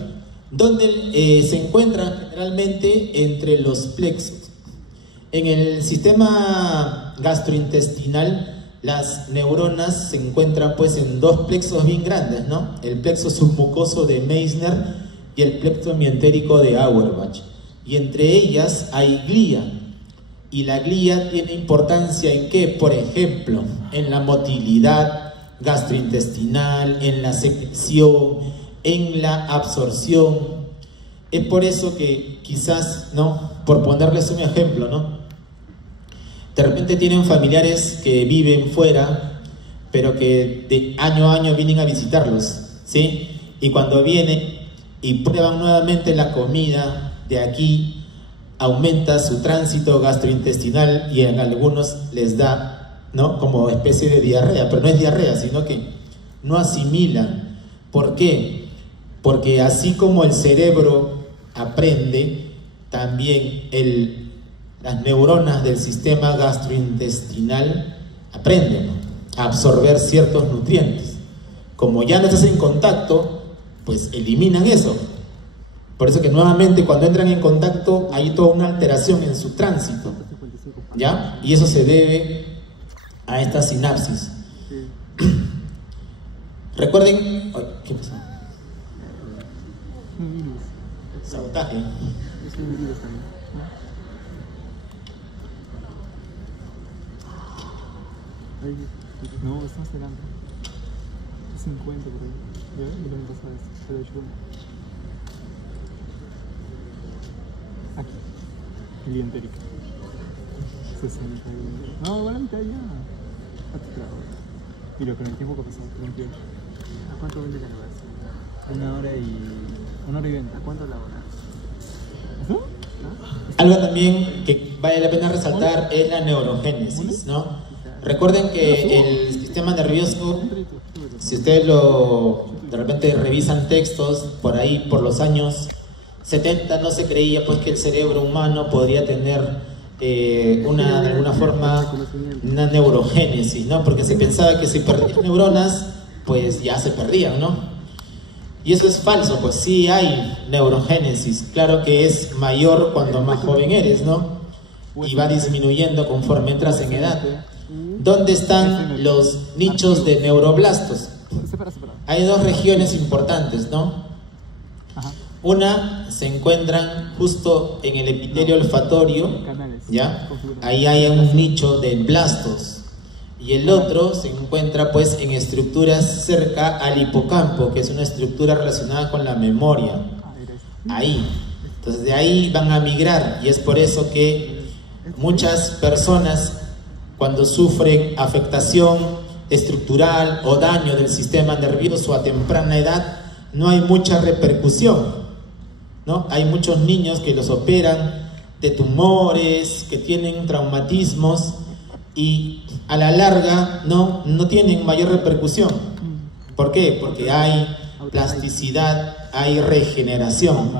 donde se encuentra generalmente entre los plexos. En el sistema gastrointestinal, las neuronas se encuentran pues en dos plexos bien grandes, ¿no? El plexo submucoso de Meissner y el plexo mientérico de Auerbach. Y entre ellas hay glía. Y la glía tiene importancia en qué, por ejemplo, en la motilidad gastrointestinal, en la secreción, en la absorción. Es por eso que quizás, ¿no? Por ponerles un ejemplo, ¿no? De repente tienen familiares que viven fuera, pero que de año a año vienen a visitarlos, ¿sí? Y cuando vienen y prueban nuevamente la comida de aquí, aumenta su tránsito gastrointestinal y en algunos les da, ¿no? Como especie de diarrea, pero no es diarrea, sino que no asimilan. ¿Por qué? Porque así como el cerebro aprende, también las neuronas del sistema gastrointestinal aprenden, ¿no? A absorber ciertos nutrientes. Como ya no estás en contacto, pues eliminan eso. Por eso que nuevamente cuando entran en contacto hay toda una alteración en su tránsito, ¿ya? Y eso se debe a esta sinapsis. Recuerden... ¿Qué pasó? Sabotaje. No, es más delante. Es 50 por ahí. ¿Ya ves? Lo que pasa es pero yo... Aquí. El entérico. 60. No, igual a mitad ya. Mira, con el tiempo que ha pasado, 38. ¿A cuánto vende la nueva? 1 hora y 20. ¿A cuánto la hora? ¿Eso? Algo también que vale la pena resaltar es la neurogénesis, ¿no? Recuerden que el sistema nervioso, si ustedes de repente revisan textos por ahí, por los años 70, no se creía pues que el cerebro humano podría tener de alguna forma una neurogénesis, ¿no? Porque se pensaba que si perdían neuronas, pues ya se perdían, ¿no? Y eso es falso, pues sí hay neurogénesis, claro que es mayor cuando más joven eres, ¿no? Y va disminuyendo conforme entras en edad. ¿Dónde están los nichos de neuroblastos? Hay dos regiones importantes, ¿no? Una se encuentran justo en el epitelio olfatorio, ¿ya? Ahí hay un nicho de blastos. Y el otro se encuentra pues en estructuras cerca al hipocampo, que es una estructura relacionada con la memoria. Ahí. Entonces de ahí van a migrar y es por eso que muchas personas cuando sufren afectación estructural o daño del sistema nervioso a temprana edad, no hay mucha repercusión, ¿no? Hay muchos niños que los operan de tumores, que tienen traumatismos y a la larga no tienen mayor repercusión. ¿Por qué? Porque hay plasticidad, hay regeneración.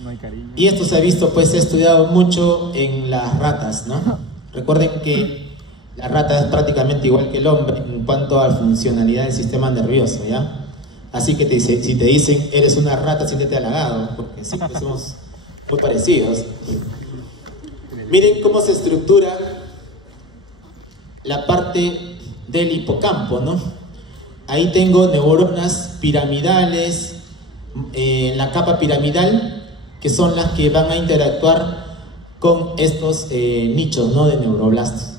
No hay cariño. Y esto se ha visto, pues se ha estudiado mucho en las ratas, ¿no? Recuerden que la rata es prácticamente igual que el hombre en cuanto a funcionalidad del sistema nervioso, ¿ya? Así que si te dicen eres una rata, siéntete halagado, porque sí, pues somos muy parecidos. Miren cómo se estructura la parte del hipocampo, ¿no? Ahí tengo neuronas piramidales en la capa piramidal, que son las que van a interactuar con estos nichos, ¿no?, de neuroblastos.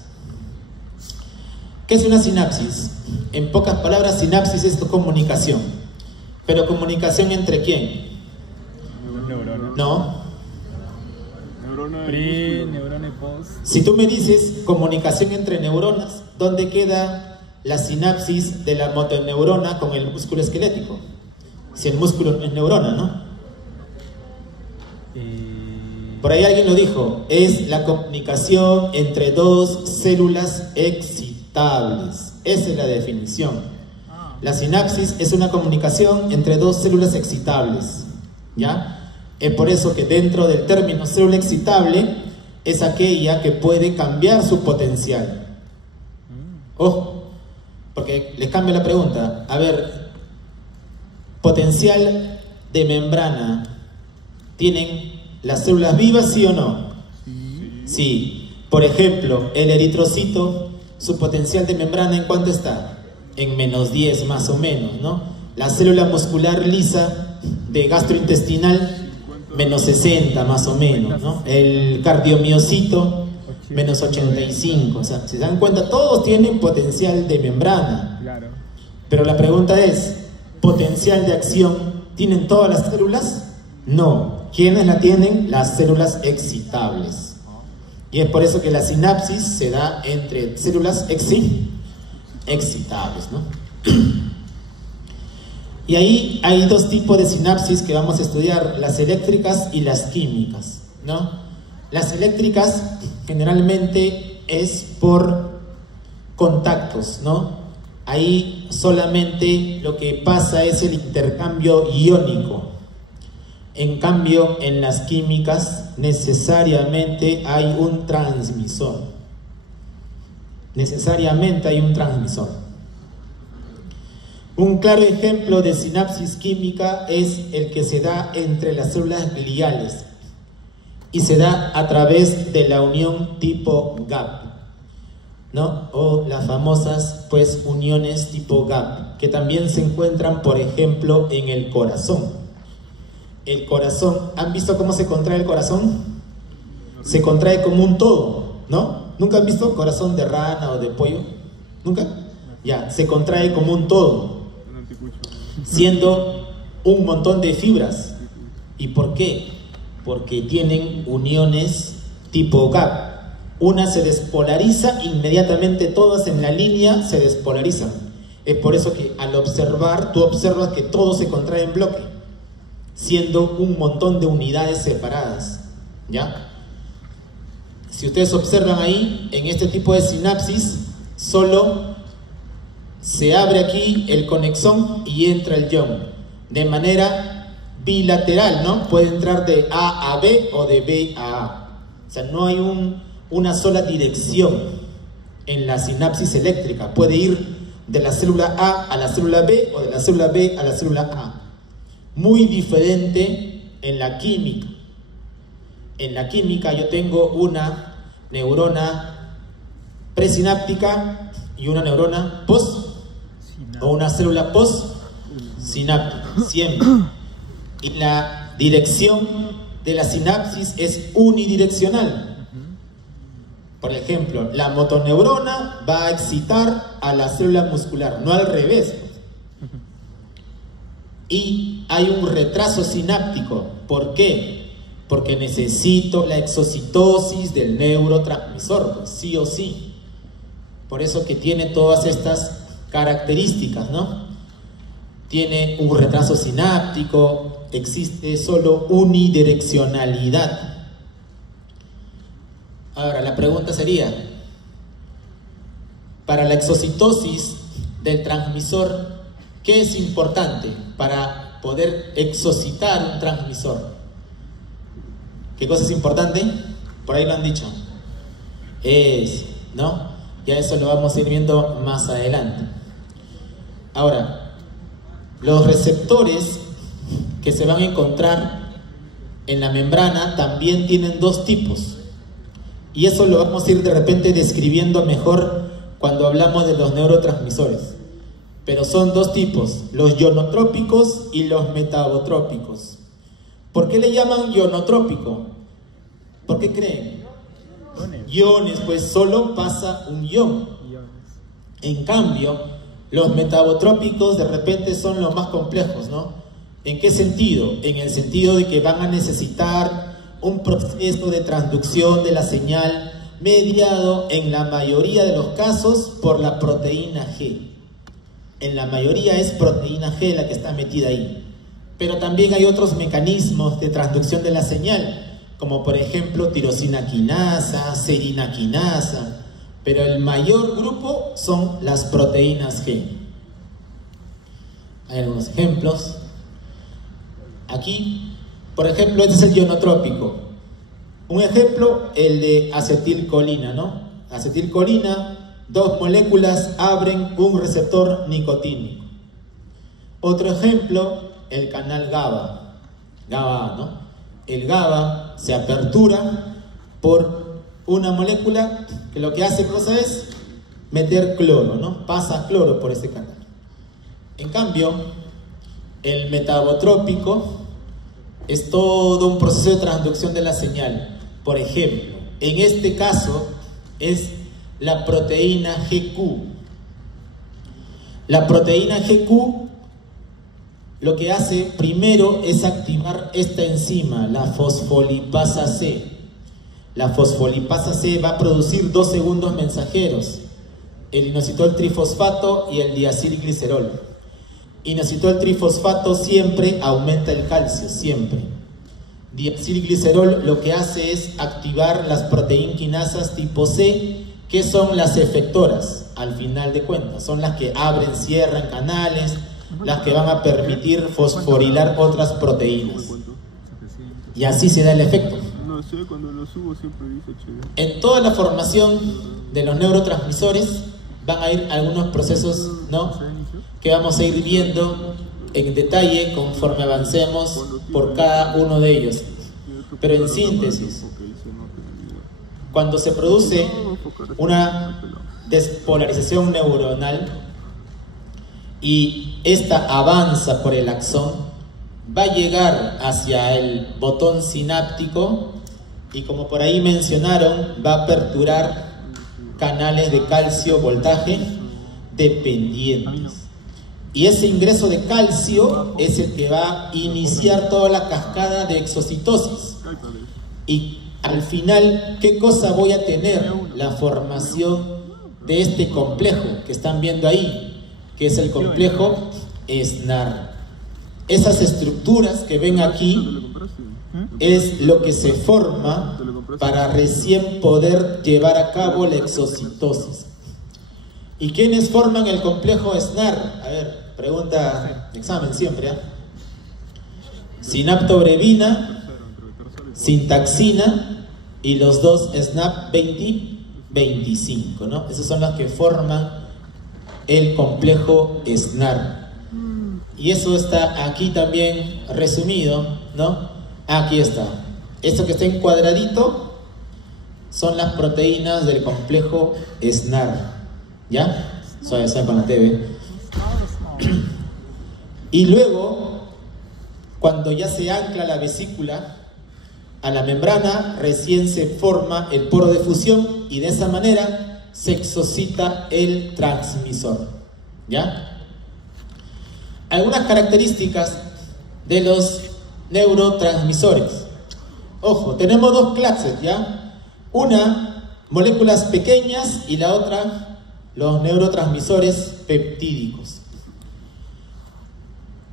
¿Qué es una sinapsis? En pocas palabras, sinapsis es comunicación. ¿Pero comunicación entre quién? Neurona. No. Neurona pre, neurona y post. Si tú me dices comunicación entre neuronas, ¿dónde queda la sinapsis de la motoneurona con el músculo esquelético? Si el músculo es neurona, ¿no? Por ahí alguien lo dijo, es la comunicación entre dos células excitables. Esa es la definición. La sinapsis es una comunicación entre dos células excitables, ¿ya? Es por eso que dentro del término célula excitable es aquella que puede cambiar su potencial. Ojo, porque les cambio la pregunta. A ver, potencial de membrana, ¿tienen las células vivas, sí o no? Sí. Por ejemplo, el eritrocito, su potencial de membrana, ¿en cuánto está? En -10 más o menos, ¿no? La célula muscular lisa de gastrointestinal, -60 más o menos, ¿no? El cardiomiocito, -85. O sea, si se dan cuenta, todos tienen potencial de membrana. Claro. Pero la pregunta es, ¿potencial de acción tienen todas las células? No. ¿Quiénes la tienen? Las células excitables. Y es por eso que la sinapsis se da entre células excitables, ¿no? Y ahí hay dos tipos de sinapsis que vamos a estudiar, las eléctricas y las químicas, ¿no? Las eléctricas generalmente es por contactos, ¿no? Ahí solamente lo que pasa es el intercambio iónico. En cambio, en las químicas necesariamente hay un transmisor. Necesariamente hay un transmisor. Un claro ejemplo de sinapsis química es el que se da entre las células gliales y se da a través de la unión tipo gap, ¿no? O las famosas, pues, uniones tipo gap, que también se encuentran, por ejemplo, en el corazón. El corazón, ¿han visto cómo se contrae el corazón? Se contrae como un todo, ¿no? ¿Nunca han visto corazón de rana o de pollo? ¿Nunca? Ya, se contrae como un todo, siendo un montón de fibras. ¿Y por qué? Porque tienen uniones tipo gap. Una se despolariza, inmediatamente todas en la línea se despolarizan. Es por eso que al observar, tú observas que todo se contrae en bloque, siendo un montón de unidades separadas, ¿ya? Si ustedes observan ahí, en este tipo de sinapsis, solo se abre aquí el conexón y entra el ion, de manera bilateral, ¿no? Puede entrar de A a B o de B a A. O sea, no hay una sola dirección en la sinapsis eléctrica. Puede ir de la célula A a la célula B o de la célula B a la célula A. Muy diferente en la química. En la química yo tengo una neurona presináptica y una neurona o una célula postsináptica, siempre. Y la dirección de la sinapsis es unidireccional. Por ejemplo, la motoneurona va a excitar a la célula muscular, no al revés. Y hay un retraso sináptico. ¿Por qué? Porque necesito la exocitosis del neurotransmisor, pues, sí o sí. Por eso que tiene todas estas características, ¿no? Tiene un retraso sináptico, existe solo unidireccionalidad. Ahora, la pregunta sería, para la exocitosis del transmisor, ¿qué es importante para poder exocitar un transmisor? ¿Qué cosa es importante? Por ahí lo han dicho. ¿No? Ya eso lo vamos a ir viendo más adelante. Ahora, los receptores que se van a encontrar en la membrana también tienen dos tipos. Y eso lo vamos a ir de repente describiendo mejor cuando hablamos de los neurotransmisores. Pero son dos tipos, los ionotrópicos y los metabotrópicos. ¿Por qué le llaman ionotrópico? ¿Por qué creen? Iones, pues solo pasa un ion. En cambio, los metabotrópicos de repente son los más complejos, ¿no? ¿En qué sentido? En el sentido de que van a necesitar un proceso de transducción de la señal mediado en la mayoría de los casos por la proteína G. En la mayoría es proteína G la que está metida ahí. Pero también hay otros mecanismos de transducción de la señal, como por ejemplo tirosina quinasa, serina quinasa, pero el mayor grupo son las proteínas G. Hay algunos ejemplos. Aquí, por ejemplo, este es el ionotrópico. Un ejemplo, el de acetilcolina, ¿no? Acetilcolina, dos moléculas abren un receptor nicotínico. Otro ejemplo, el canal GABA. GABA, ¿no? El GABA se apertura por una molécula que lo que hace, cosa es meter cloro, ¿no? Pasa cloro por ese canal. En cambio, el metabotrópico es todo un proceso de transducción de la señal. Por ejemplo, en este caso es la proteína GQ. La proteína GQ lo que hace primero es activar esta enzima, la fosfolipasa C. La fosfolipasa C va a producir dos segundos mensajeros, el inositol trifosfato y el diacilglicerol. Inositol trifosfato siempre aumenta el calcio, siempre. Diacilglicerol lo que hace es activar las proteínquinasas tipo C, que son las efectoras, al final de cuentas. Son las que abren, cierran canales, las que van a permitir fosforilar otras proteínas. Y así se da el efecto. En toda la formación de los neurotransmisores van a ir algunos procesos, ¿no?, que vamos a ir viendo en detalle conforme avancemos por cada uno de ellos. Pero en síntesis, cuando se produce una despolarización neuronal y esta avanza por el axón, va a llegar hacia el botón sináptico y, como por ahí mencionaron, va a aperturar canales de calcio voltaje dependientes. Y ese ingreso de calcio es el que va a iniciar toda la cascada de exocitosis. Y al final, ¿qué cosa voy a tener? La formación de este complejo que están viendo ahí, que es el complejo SNAR. Esas estructuras que ven aquí es lo que se forma para recién poder llevar a cabo la exocitosis. ¿Y quiénes forman el complejo SNAR? A ver, pregunta de examen siempre, ¿eh? Sinaptobrevina, sintaxina y los dos SNAP 20-25, ¿no? Esos son los que forman el complejo SNAR. Y eso está aquí también resumido, ¿no? Aquí está. Esto que está en cuadradito son las proteínas del complejo SNAR. ¿Ya? Suave con la TV. Y luego, cuando ya se ancla la vesícula a la membrana, recién se forma el poro de fusión y de esa manera se exocita el transmisor. ¿Ya? Algunas características de los neurotransmisores. Ojo, tenemos dos clases, ¿ya? Una, moléculas pequeñas, y la otra, los neurotransmisores peptídicos.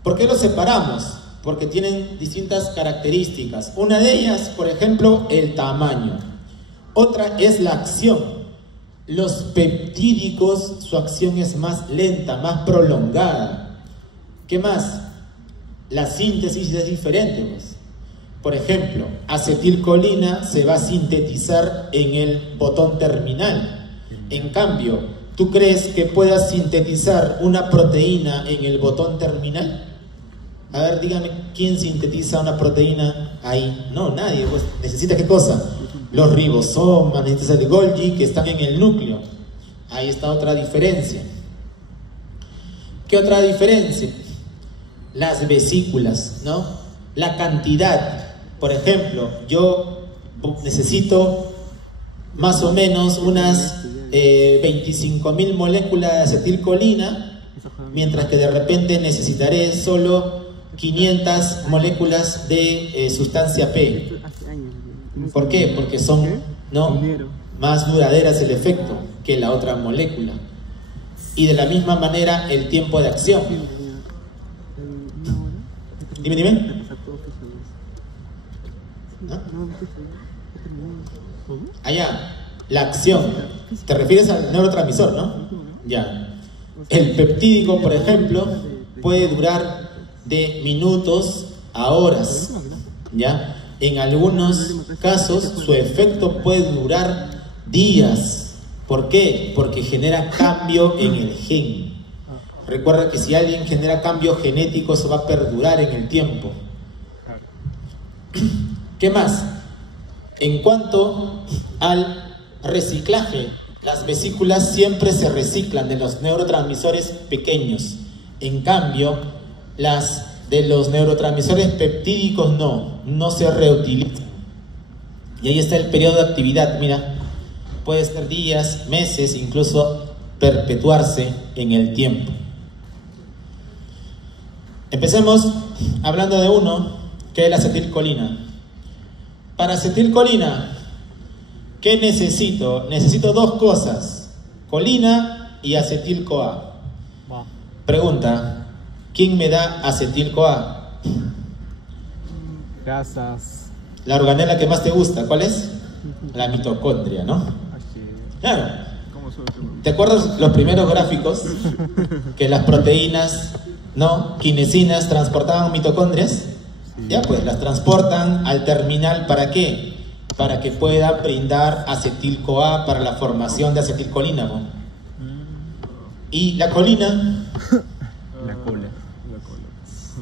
¿Por qué los separamos? Porque tienen distintas características. Una de ellas, por ejemplo, el tamaño. Otra es la acción. Los peptídicos, su acción es más lenta, más prolongada. ¿Qué más? La síntesis es diferente, pues. Por ejemplo, acetilcolina se va a sintetizar en el botón terminal. En cambio, ¿tú crees que puedas sintetizar una proteína en el botón terminal? A ver, dígame, ¿quién sintetiza una proteína ahí? No, nadie. Pues, ¿necesita qué cosa? Los ribosomas, necesitas el Golgi que están en el núcleo. Ahí está otra diferencia. ¿Qué otra diferencia? Las vesículas, ¿no? La cantidad. Por ejemplo, yo necesito más o menos unas 25.000 moléculas de acetilcolina, mientras que de repente necesitaré solo 500 moléculas de sustancia P. ¿Por qué? Porque son, ¿no?, más duraderas el efecto que la otra molécula. Y de la misma manera el tiempo de acción. Dime. ¿No? Allá, la acción. ¿Te refieres al neurotransmisor, no? Ya. El peptídico, por ejemplo, puede durar de minutos a horas. ¿Ya? En algunos casos, su efecto puede durar días. ¿Por qué? Porque genera cambio en el gen. Recuerda que si alguien genera cambio genético, eso va a perdurar en el tiempo. ¿Qué más? En cuanto al reciclaje, las vesículas siempre se reciclan de los neurotransmisores pequeños. En cambio, las de los neurotransmisores peptídicos no se reutilizan. Y ahí está el periodo de actividad. Mira, puede ser días, meses, incluso perpetuarse en el tiempo. Empecemos hablando de uno, que es la acetilcolina. Para acetilcolina, ¿qué necesito? Necesito dos cosas: colina y acetil-CoA. Pregunta: ¿quién me da acetil-CoA? Grasas. La organela que más te gusta, ¿cuál es? La mitocondria, ¿no? Claro. ¿Te acuerdas los primeros gráficos? Que las proteínas, ¿no?, quinesinas transportaban mitocondrias. Ya, pues las transportan al terminal. ¿Para qué? Para que pueda brindar acetil-CoA para la formación de acetilcolina, ¿no? Y la colina. La cola.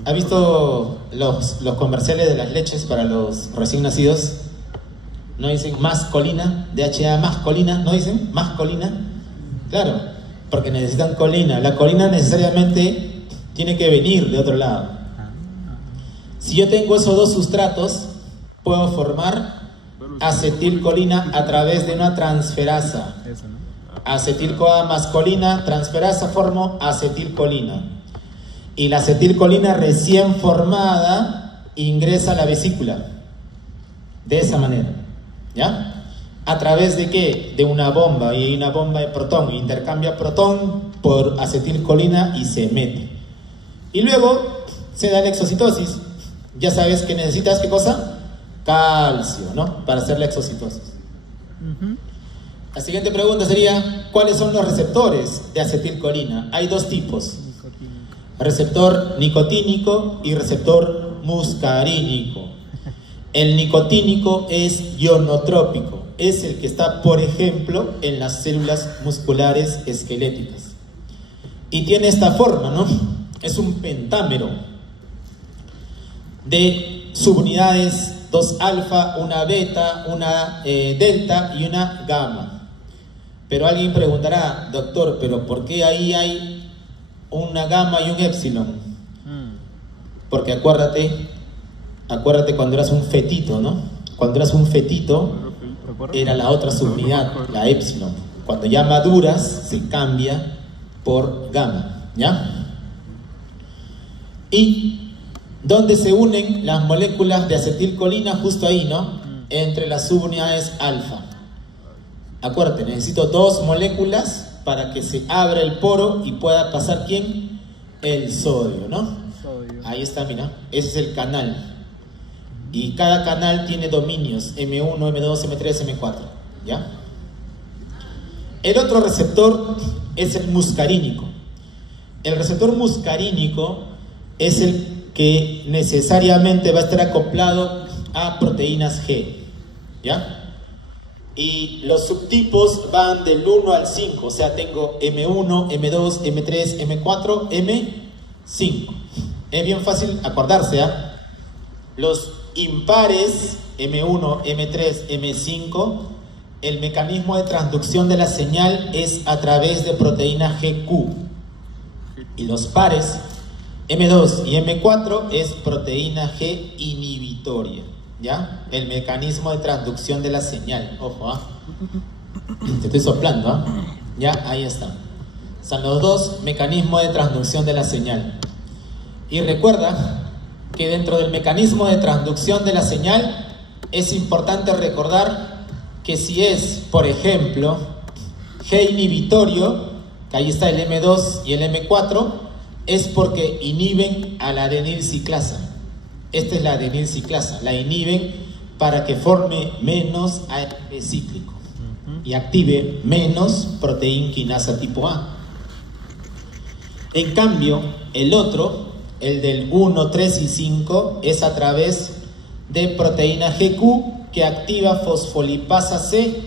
¿Ha visto los comerciales de las leches para los recién nacidos? ¿No dicen más colina? DHA más colina, ¿no dicen más colina? Claro, porque necesitan colina. La colina necesariamente tiene que venir de otro lado. Si yo tengo esos dos sustratos, puedo formar acetilcolina a través de una transferasa. Acetil-CoA más colina, transferasa, formo acetilcolina. Y la acetilcolina recién formada ingresa a la vesícula. De esa manera. ¿Ya? ¿A través de qué? De una bomba. Y hay una bomba de protón. Intercambia protón por acetilcolina y se mete. Y luego se da la exocitosis. Ya sabes que necesitas, ¿qué cosa? Calcio, ¿no? Para hacer la exocitosis. La siguiente pregunta sería: ¿cuáles son los receptores de acetilcolina? Hay dos tipos: receptor nicotínico y receptor muscarínico. El nicotínico es ionotrópico, es el que está, por ejemplo, en las células musculares esqueléticas. Y tiene esta forma, ¿no? Es un pentámero de subunidades: 2 alfa, una beta, una delta y una gamma. Pero alguien preguntará: doctor, ¿pero por qué ahí hay una gamma y un épsilon? Porque acuérdate cuando eras un fetito, ¿no? Cuando eras un fetito era la otra subunidad, la épsilon. Cuando ya maduras se cambia por gamma, ¿ya? Y ¿dónde se unen las moléculas de acetilcolina? Justo ahí, ¿no? Entre las subunidades alfa. Acuérdate, necesito 2 moléculas para que se abra el poro y pueda pasar ¿quién? El sodio, ¿no? Ahí está, mira, ese es el canal. Y cada canal tiene dominios: M1, M2, M3, M4, ¿ya? El otro receptor es el muscarínico. El receptor muscarínico es el que necesariamente va a estar acoplado a proteínas G, ¿ya? Y los subtipos van del 1 al 5, o sea, tengo M1, M2, M3, M4, M5. Es bien fácil acordarse, ¿ya? Los impares M1, M3, M5, el mecanismo de transducción de la señal es a través de proteína GQ. Y los pares M2 y M4 es proteína G inhibitoria, ¿ya? El mecanismo de transducción de la señal. Ojo, ¿ah? Te estoy soplando, ¿ah? Ya, ahí está. Son los dos mecanismos de transducción de la señal. Y recuerda que dentro del mecanismo de transducción de la señal es importante recordar que si es, por ejemplo, G inhibitorio, que ahí está el M2 y el M4, es porque inhiben a la adenilciclasa. Esta es la adenilciclasa, la inhiben para que forme menos AMP cíclico y active menos proteína quinasa tipo A. En cambio, el otro, el del 1, 3 y 5, es a través de proteína GQ que activa fosfolipasa C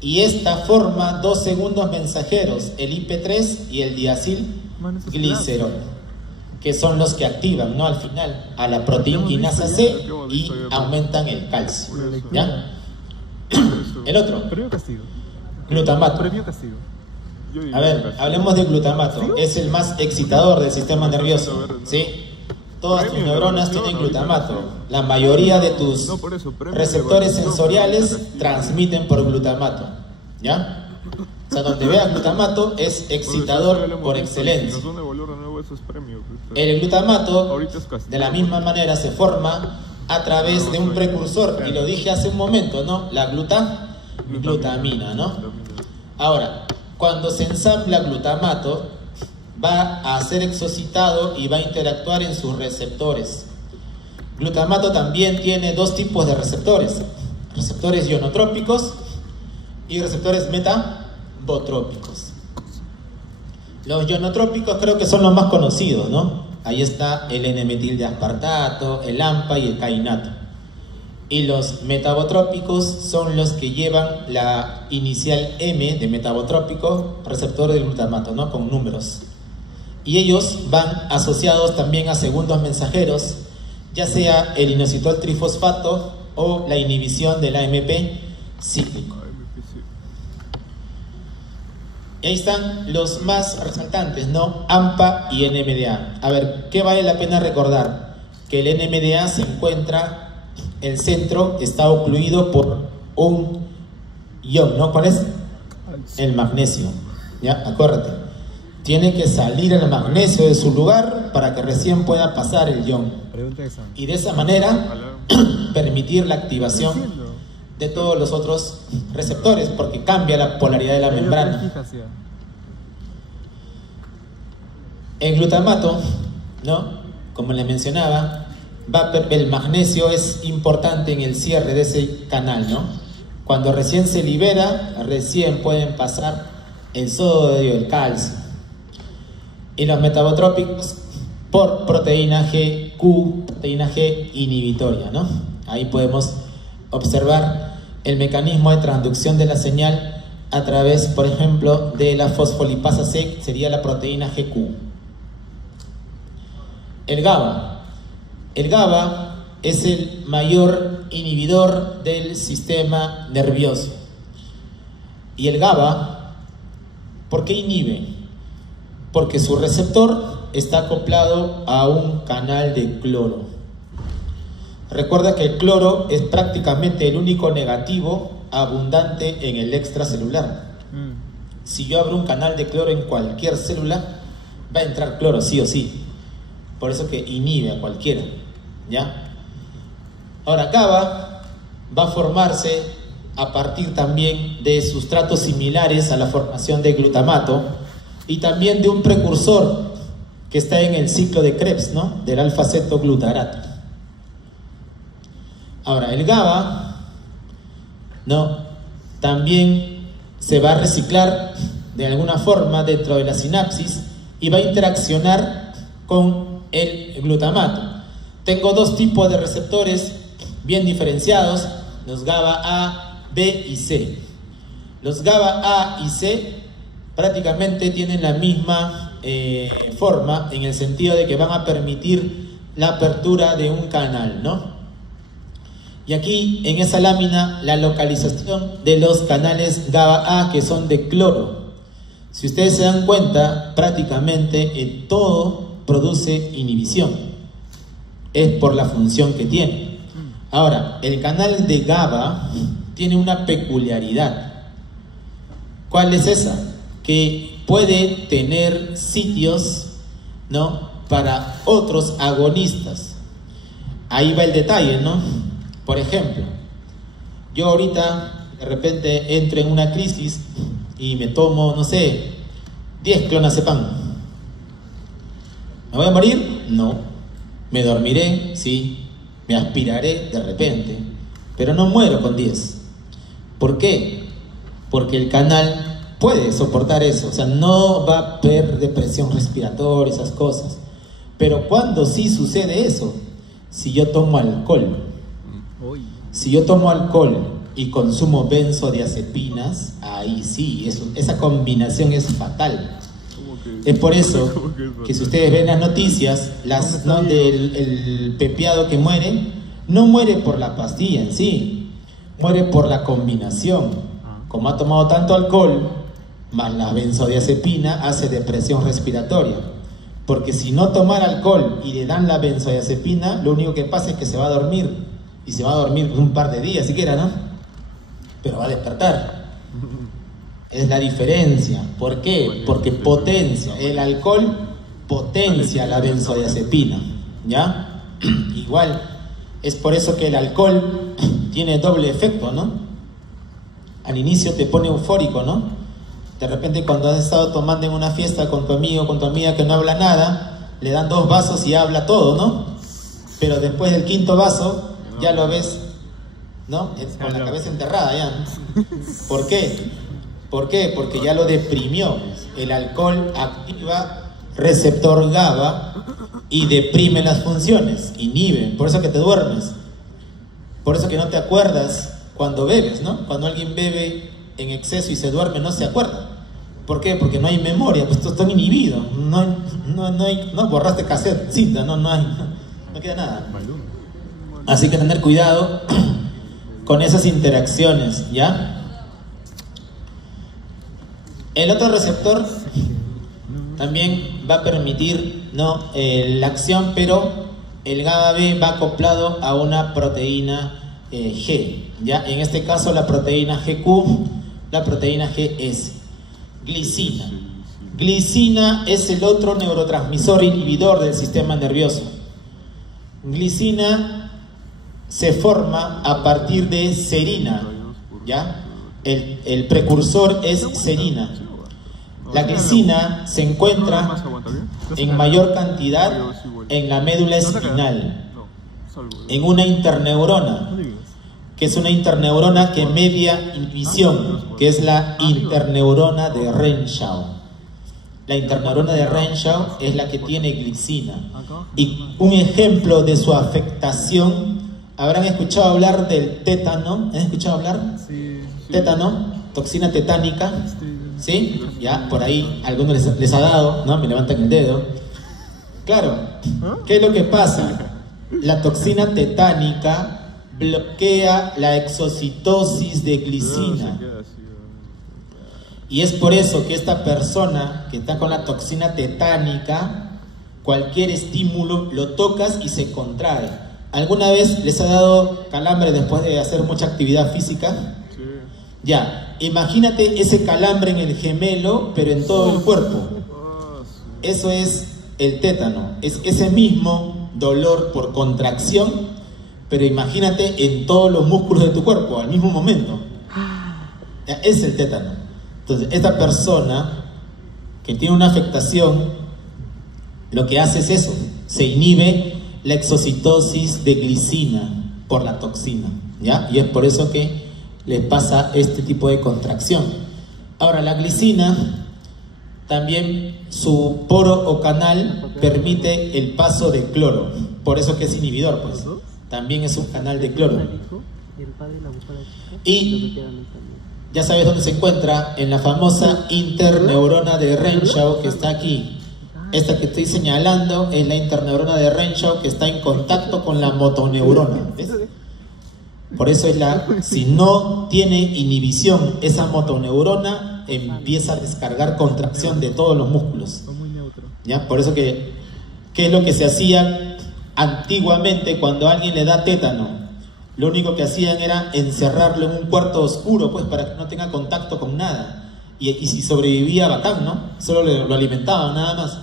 y esta forma dos segundos mensajeros, el IP3 y el diacilglicerol, que son los que activan, ¿no? Al final a la proteína quinasa C y aumentan el calcio, ¿ya? El otro, glutamato. A ver, hablemos de glutamato. Es el más excitador del sistema nervioso, ¿sí? Todas tus neuronas tienen glutamato. La mayoría de tus receptores sensoriales transmiten por glutamato, ¿ya? O sea, donde vea glutamato es excitador por excelencia. El glutamato, de la misma manera, se forma a través de un precursor, y lo dije hace un momento, ¿no? La glutamina, ¿no? Ahora, cuando se ensambla glutamato, va a ser exocitado y va a interactuar en sus receptores. Glutamato también tiene dos tipos de receptores: receptores ionotrópicos y receptores metabotrópicos. Los ionotrópicos creo que son los más conocidos, ¿no? Ahí está el N-metil de aspartato, el AMPA y el cainato. Y los metabotrópicos son los que llevan la inicial M de metabotrópico, receptor de glutamato, ¿no? Con números. Y ellos van asociados también a segundos mensajeros, ya sea el inositol trifosfato o la inhibición del AMP cíclico. Y ahí están los más resaltantes, ¿no? AMPA y NMDA. A ver, ¿qué vale la pena recordar? Que el NMDA se encuentra, el centro está ocluido por un ion, ¿no? ¿Cuál es? El magnesio. ¿Ya? Acuérdate. Tiene que salir el magnesio de su lugar para que recién pueda pasar el ion. Y de esa manera permitir la activación de todos los otros receptores, porque cambia la polaridad de la membrana. El glutamato, ¿no? Como les mencionaba, el magnesio es importante en el cierre de ese canal, ¿no? Cuando recién se libera, recién pueden pasar el sodio, el calcio. Y los metabotrópicos por proteína GQ, proteína G inhibitoria, ¿no? Ahí podemos observar el mecanismo de transducción de la señal a través, por ejemplo, de la fosfolipasa C, sería la proteína GQ. El GABA. El GABA es el mayor inhibidor del sistema nervioso. Y el GABA, ¿por qué inhibe? Porque su receptor está acoplado a un canal de cloro. Recuerda que el cloro es prácticamente el único negativo abundante en el extracelular. Si yo abro un canal de cloro en cualquier célula, va a entrar cloro sí o sí. Por eso que inhibe a cualquiera, ¿ya? Ahora, GABA va a formarse a partir también de sustratos similares a la formación de glutamato y también de un precursor que está en el ciclo de Krebs, ¿no? Del alfa-cetoglutarato. Ahora, el GABA, ¿no? También se va a reciclar de alguna forma dentro de la sinapsis y va a interaccionar con el glutamato. Tengo dos tipos de receptores bien diferenciados, los GABA A, B y C. Los GABA A y C prácticamente tienen la misma forma, en el sentido de que van a permitir la apertura de un canal, ¿no? Y aquí en esa lámina la localización de los canales GABA A, que son de cloro. Si ustedes se dan cuenta, prácticamente en todo produce inhibición. Es por la función que tiene. Ahora, el canal de GABA tiene una peculiaridad. ¿Cuál es esa? Que puede tener sitios, ¿no?, para otros agonistas. Ahí va el detalle, ¿no? Por ejemplo, yo ahorita de repente entro en una crisis y me tomo, no sé, 10 clonazepam. ¿Me voy a morir? No. ¿Me dormiré? Sí. ¿Me aspiraré? De repente. Pero no muero con 10. ¿Por qué? Porque el canal puede soportar eso. O sea, no va a haber depresión respiratoria, esas cosas. Pero cuando sí sucede eso, si yo tomo alcohol, si yo tomo alcohol y consumo benzodiazepinas, ahí sí, esa combinación es fatal. Es por eso que si ustedes ven las noticias, el pepiado que muere, no muere por la pastilla en sí, muere por la combinación. Como ha tomado tanto alcohol, más la benzodiazepina, hace depresión respiratoria. Porque si no tomara alcohol y le dan la benzodiazepina, lo único que pasa es que se va a dormir. Y se va a dormir un par de días siquiera, ¿no? Pero va a despertar. Es la diferencia. ¿Por qué? Porque potencia. El alcohol potencia la benzodiazepina, ¿ya? Igual, es por eso que el alcohol tiene doble efecto, ¿no? Al inicio te pone eufórico, ¿no? De repente cuando has estado tomando en una fiesta con tu amigo, con tu amiga que no habla nada, le dan 2 vasos y habla todo, ¿no? Pero después del 5.º vaso, ya lo ves, ¿no? Con la cabeza enterrada ya. ¿Por qué? ¿Por qué? Porque ya lo deprimió. El alcohol activa receptor GABA y deprime las funciones, inhibe. Por eso que te duermes. Por eso que no te acuerdas cuando bebes, ¿no? Cuando alguien bebe en exceso y se duerme, no se acuerda. ¿Por qué? Porque no hay memoria, pues están inhibidos. No borraste cassette, cinta, no queda nada. Así que tener cuidado con esas interacciones, ¿ya? El otro receptor también va a permitir, ¿no?, la acción, pero el GABA B va acoplado a una proteína G, ¿ya? En este caso la proteína GQ, la proteína GS. Glicina. Glicina es el otro neurotransmisor inhibidor del sistema nervioso. Glicina se forma a partir de serina, ¿ya? El precursor es serina. La glicina se encuentra en mayor cantidad en la médula espinal, en una interneurona, que es una interneurona que media inhibición, que es la interneurona de Renshaw. La interneurona de Renshaw es la que tiene glicina. Y un ejemplo de su afectación, ¿habrán escuchado hablar del tétano? ¿Han escuchado hablar? Sí. Tétano, toxina tetánica. ¿Sí? Ya, por ahí algunos les ha dado, ¿no? Me levantan el dedo. Claro, ¿qué es lo que pasa? La toxina tetánica bloquea la exocitosis de glicina. Y es por eso que esta persona que está con la toxina tetánica, cualquier estímulo lo tocas y se contrae. ¿Alguna vez les ha dado calambre después de hacer mucha actividad física? Sí. Ya, imagínate ese calambre en el gemelo, pero en todo el cuerpo. Eso es el tétano, es ese mismo dolor por contracción, pero imagínate en todos los músculos de tu cuerpo al mismo momento. Ya, es el tétano. Entonces, esta persona que tiene una afectación, lo que hace es eso, se inhibe la exocitosis de glicina por la toxina, ¿ya? Y es por eso que les pasa este tipo de contracción. Ahora, la glicina, también su poro o canal permite el paso de cloro. Por eso que es inhibidor, pues. También es un canal de cloro. Y ya sabes dónde se encuentra, en la famosa interneurona de Renshaw, que está aquí. Esta que estoy señalando es la interneurona de Renshaw, que está en contacto con la motoneurona. ¿Ves? Por eso es si no tiene inhibición esa motoneurona, empieza a descargar contracción de todos los músculos. ¿Ya? Por eso ¿qué es lo que se hacía antiguamente cuando a alguien le da tétano? Lo único que hacían era encerrarlo en un cuarto oscuro, pues, para que no tenga contacto con nada. Y si sobrevivía, bacán, ¿no? Solo lo alimentaban, nada más.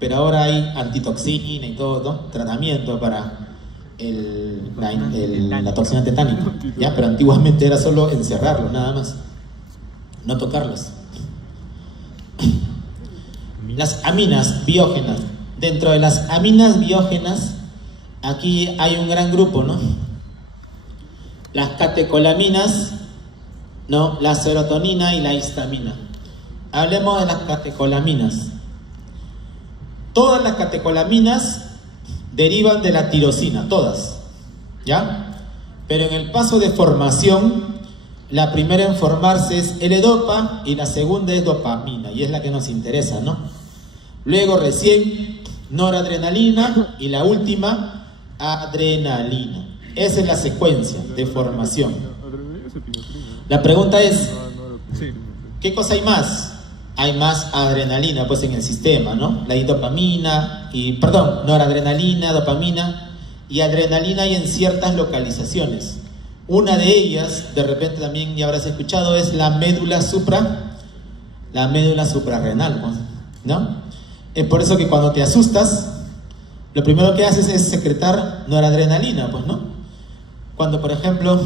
Pero ahora hay antitoxina y todo, ¿no? Tratamiento para la toxina tetánica, ¿ya? Pero antiguamente era solo encerrarlo, nada más. No tocarlos. Las aminas biógenas. Dentro de las aminas biógenas, aquí hay un gran grupo, ¿no? Las catecolaminas, ¿no? La serotonina y la histamina. Hablemos de las catecolaminas. Todas las catecolaminas derivan de la tirosina, todas, ¿ya? Pero en el paso de formación, la primera en formarse es L-dopa y la segunda es dopamina, y es la que nos interesa, ¿no? Luego recién noradrenalina y la última adrenalina. Esa es la secuencia de formación. La pregunta es, ¿qué cosa hay más? Hay más adrenalina, pues, en el sistema, ¿no? La dopamina, noradrenalina, dopamina y adrenalina hay en ciertas localizaciones. Una de ellas, de repente también ya habrás escuchado, es la médula suprarrenal, ¿no? Es por eso que cuando te asustas, lo primero que haces es secretar noradrenalina, pues, ¿no? Cuando, por ejemplo,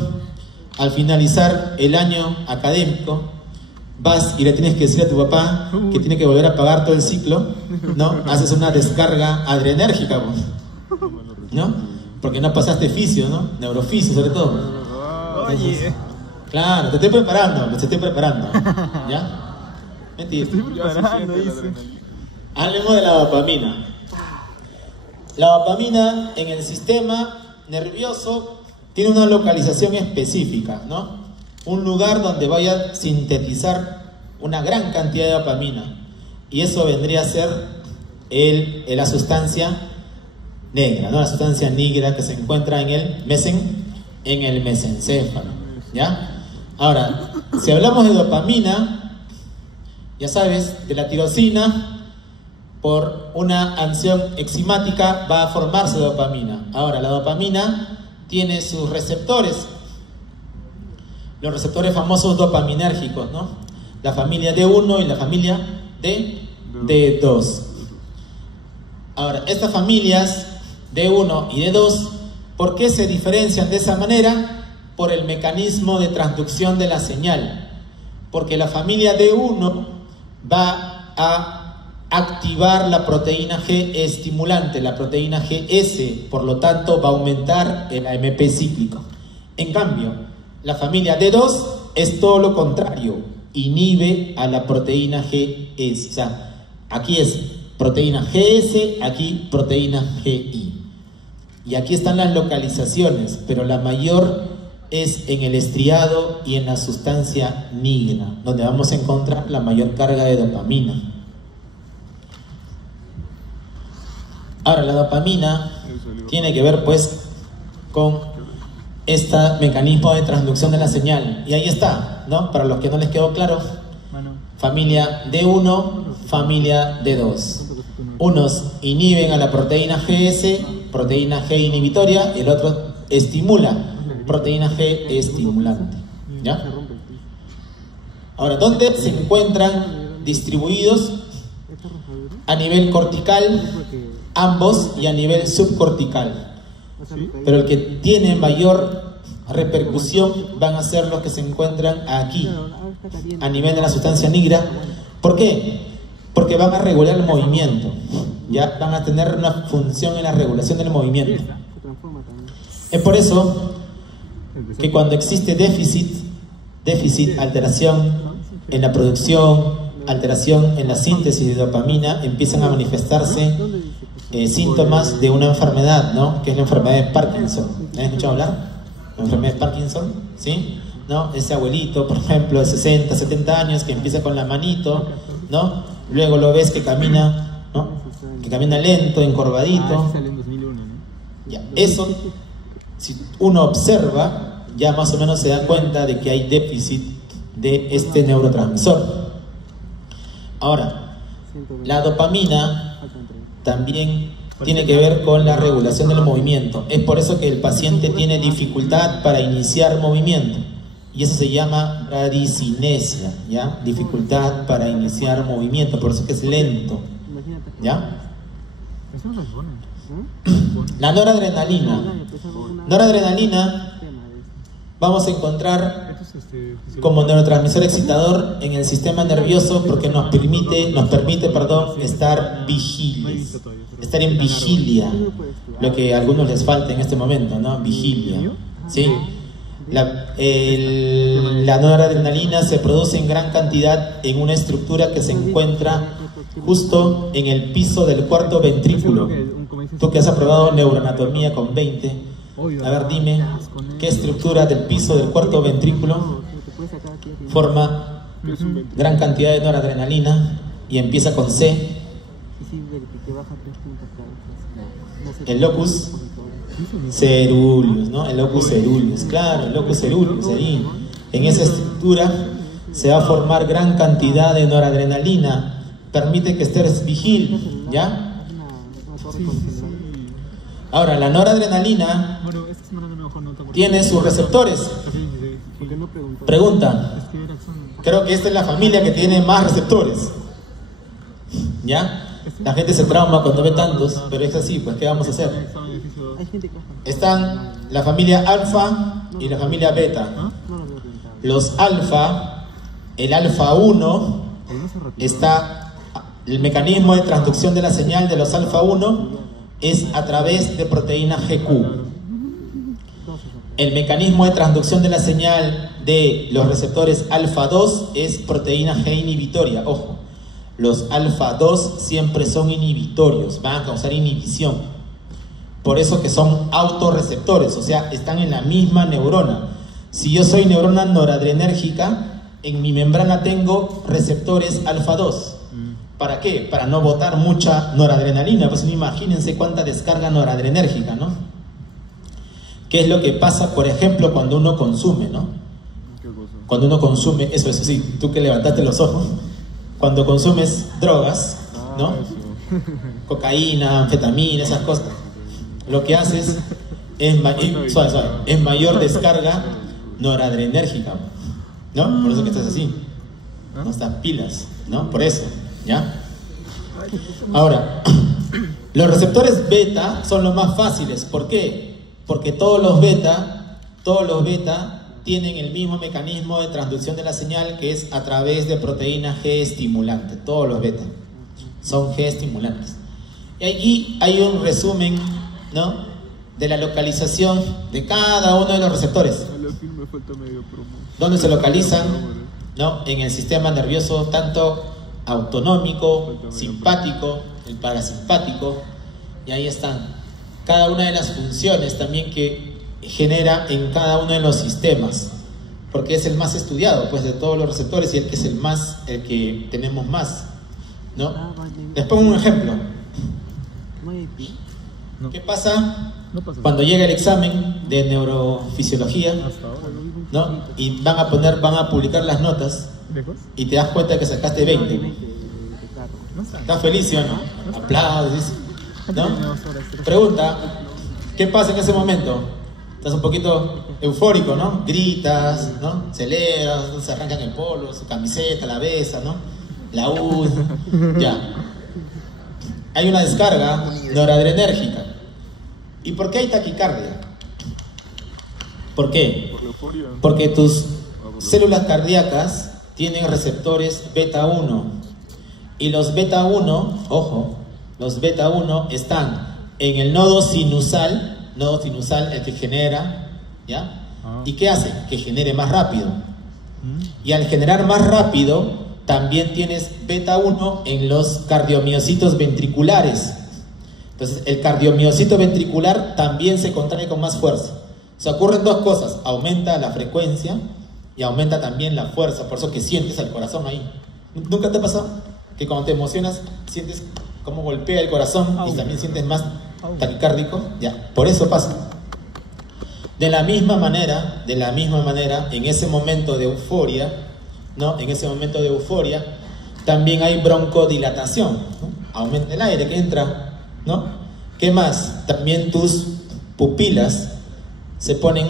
al finalizar el año académico, vas y le tienes que decir a tu papá que tiene que volver a pagar todo el ciclo, ¿no? Haces una descarga adrenérgica, ¿no? Porque no pasaste fisio, ¿no? Neurofisio, sobre todo. Entonces, claro, te estoy preparando, ¿ya? Mentira. Hablemos de la dopamina. La dopamina en el sistema nervioso tiene una localización específica, ¿no? Un lugar donde vaya a sintetizar una gran cantidad de dopamina. Y eso vendría a ser la sustancia negra, ¿no? La sustancia negra que se encuentra en el mesencéfalo, ¿ya? Ahora, si hablamos de dopamina, ya sabes, de la tirosina, por una acción enzimática va a formarse dopamina. Ahora, la dopamina tiene sus receptores, los receptores famosos dopaminérgicos, ¿no? La familia D1 y la familia D2. Ahora, estas familias D1 y D2, ¿por qué se diferencian de esa manera? Por el mecanismo de transducción de la señal. Porque la familia D1 va a activar la proteína G estimulante, la proteína GS, por lo tanto va a aumentar el AMP cíclico. En cambio, la familia D2 es todo lo contrario, inhibe a la proteína GS. O sea, aquí es proteína GS, aquí proteína GI. Y aquí están las localizaciones, pero la mayor es en el estriado y en la sustancia negra, donde vamos a encontrar la mayor carga de dopamina. Ahora, la dopamina tiene que ver, pues, con este mecanismo de transducción de la señal. Y ahí está, ¿no? Para los que no les quedó claro, familia D1, familia D2. Unos inhiben a la proteína GS, proteína G inhibitoria, y el otro estimula, proteína G estimulante, ¿ya? Ahora, ¿dónde se encuentran distribuidos? A nivel cortical, ambos, y a nivel subcortical. Pero el que tiene mayor repercusión van a ser los que se encuentran aquí, a nivel de la sustancia negra. ¿Por qué? Porque van a regular el movimiento, ya van a tener una función en la regulación del movimiento. Es por eso que cuando existe déficit, alteración, en la producción, alteración en la síntesis de dopamina, empiezan a manifestarse síntomas de una enfermedad, ¿no? Que es la enfermedad de Parkinson. ¿Han escuchado hablar? La enfermedad de Parkinson, ¿sí? ¿No? Ese abuelito, por ejemplo, de 60, 70 años, que empieza con la manito, ¿no? Luego lo ves que camina, ¿no? Que camina lento, encorvadito. Ya, eso, si uno observa, ya más o menos se da cuenta de que hay déficit de este neurotransmisor. Ahora, la dopamina también tiene que ver con la regulación del movimiento. Es por eso que el paciente tiene dificultad para iniciar movimiento. Y eso se llama bradicinesia, ¿ya? Dificultad para iniciar movimiento, por eso que es lento, ¿ya? La noradrenalina. Noradrenalina vamos a encontrar como neurotransmisor excitador en el sistema nervioso porque nos permite, estar vigiles, estar en vigilia, lo que a algunos les falta en este momento, ¿no? Vigilia, ¿sí? La noradrenalina se produce en gran cantidad en una estructura que se encuentra justo en el piso del cuarto ventrículo. Tú que has aprobado neuroanatomía con 20, a ver, dime, ¿qué estructura del piso del cuarto ventrículo forma gran cantidad de noradrenalina y empieza con C? El locus ceruleus, ¿no? El locus ceruleus, claro, el locus ceruleus, ahí. En esa estructura se va a formar gran cantidad de noradrenalina, permite que estés vigil, ¿ya? Ahora, la noradrenalina tiene sus receptores. Pregunta, creo que esta es la familia que tiene más receptores, ¿ya? La gente se trauma cuando ve tantos, pero es así, pues ¿qué vamos a hacer? Están la familia alfa y la familia beta. Los alfa, el alfa 1, está el mecanismo de transducción de la señal de los alfa 1 es a través de proteína GQ. El mecanismo de transducción de la señal de los receptores alfa 2 es proteína G inhibitoria. Ojo, los alfa 2 siempre son inhibitorios, van a causar inhibición. Por eso que son autorreceptores, o sea, están en la misma neurona. Si yo soy neurona noradrenérgica, en mi membrana tengo receptores alfa 2. ¿Para qué? Para no botar mucha noradrenalina. Pues imagínense cuánta descarga noradrenérgica, ¿no? ¿Qué es lo que pasa, por ejemplo, cuando uno consume, ¿no? Cuando uno consume, eso sí, tú que levantaste los ojos, cuando consumes drogas, ¿no? Cocaína, anfetamina, esas cosas, lo que haces es mayor descarga noradrenérgica, ¿no? Por eso que estás así, no estás pilas, ¿no? Por eso, ¿ya? Ahora, los receptores beta son los más fáciles. ¿Por qué? Porque todos los beta tienen el mismo mecanismo de transducción de la señal, que es a través de proteína G estimulante. Todos los beta son G estimulantes. Y aquí hay un resumen, ¿no?, de la localización de cada uno de los receptores. ¿Dónde se localizan? ¿No? En el sistema nervioso tanto autonómico, simpático, el parasimpático, y ahí están cada una de las funciones también que genera en cada uno de los sistemas, porque es el más estudiado, pues, de todos los receptores, y el que es el que tenemos más, ¿no? Les pongo un ejemplo. ¿Qué pasa cuando llega el examen de neurofisiología, ¿no? Y van a publicar las notas y te das cuenta que sacaste 20? ¿Estás feliz, sí o no? Aplaudes, ¿no? Pregunta, ¿qué pasa en ese momento? Estás un poquito eufórico, ¿no? Gritas, ¿no? Celebras, se arrancan el polo, su camiseta, la besa, ¿no? La usa, ya. Hay una descarga noradrenérgica. ¿Y por qué hay taquicardia? ¿Por qué? Porque tus células cardíacas tienen receptores beta 1. Y los beta 1, ojo, los beta 1 están en el nodo sinusal el que genera, ¿ya? ¿Y qué hace? Que genere más rápido. Y al generar más rápido, también tienes beta 1 en los cardiomiocitos ventriculares. Entonces, el cardiomiocito ventricular también se contrae con más fuerza. O sea, ocurren dos cosas: aumenta la frecuencia y aumenta también la fuerza. Por eso que sientes el corazón ahí. ¿Nunca te ha pasado que cuando te emocionas sientes cómo golpea el corazón y también sientes más taquicárdico? Ya, por eso pasa. De la misma manera, en ese momento de euforia, ¿no? En ese momento de euforia, también hay broncodilatación, ¿no? Aumenta el aire que entra, ¿no? ¿Qué más? También tus pupilas se ponen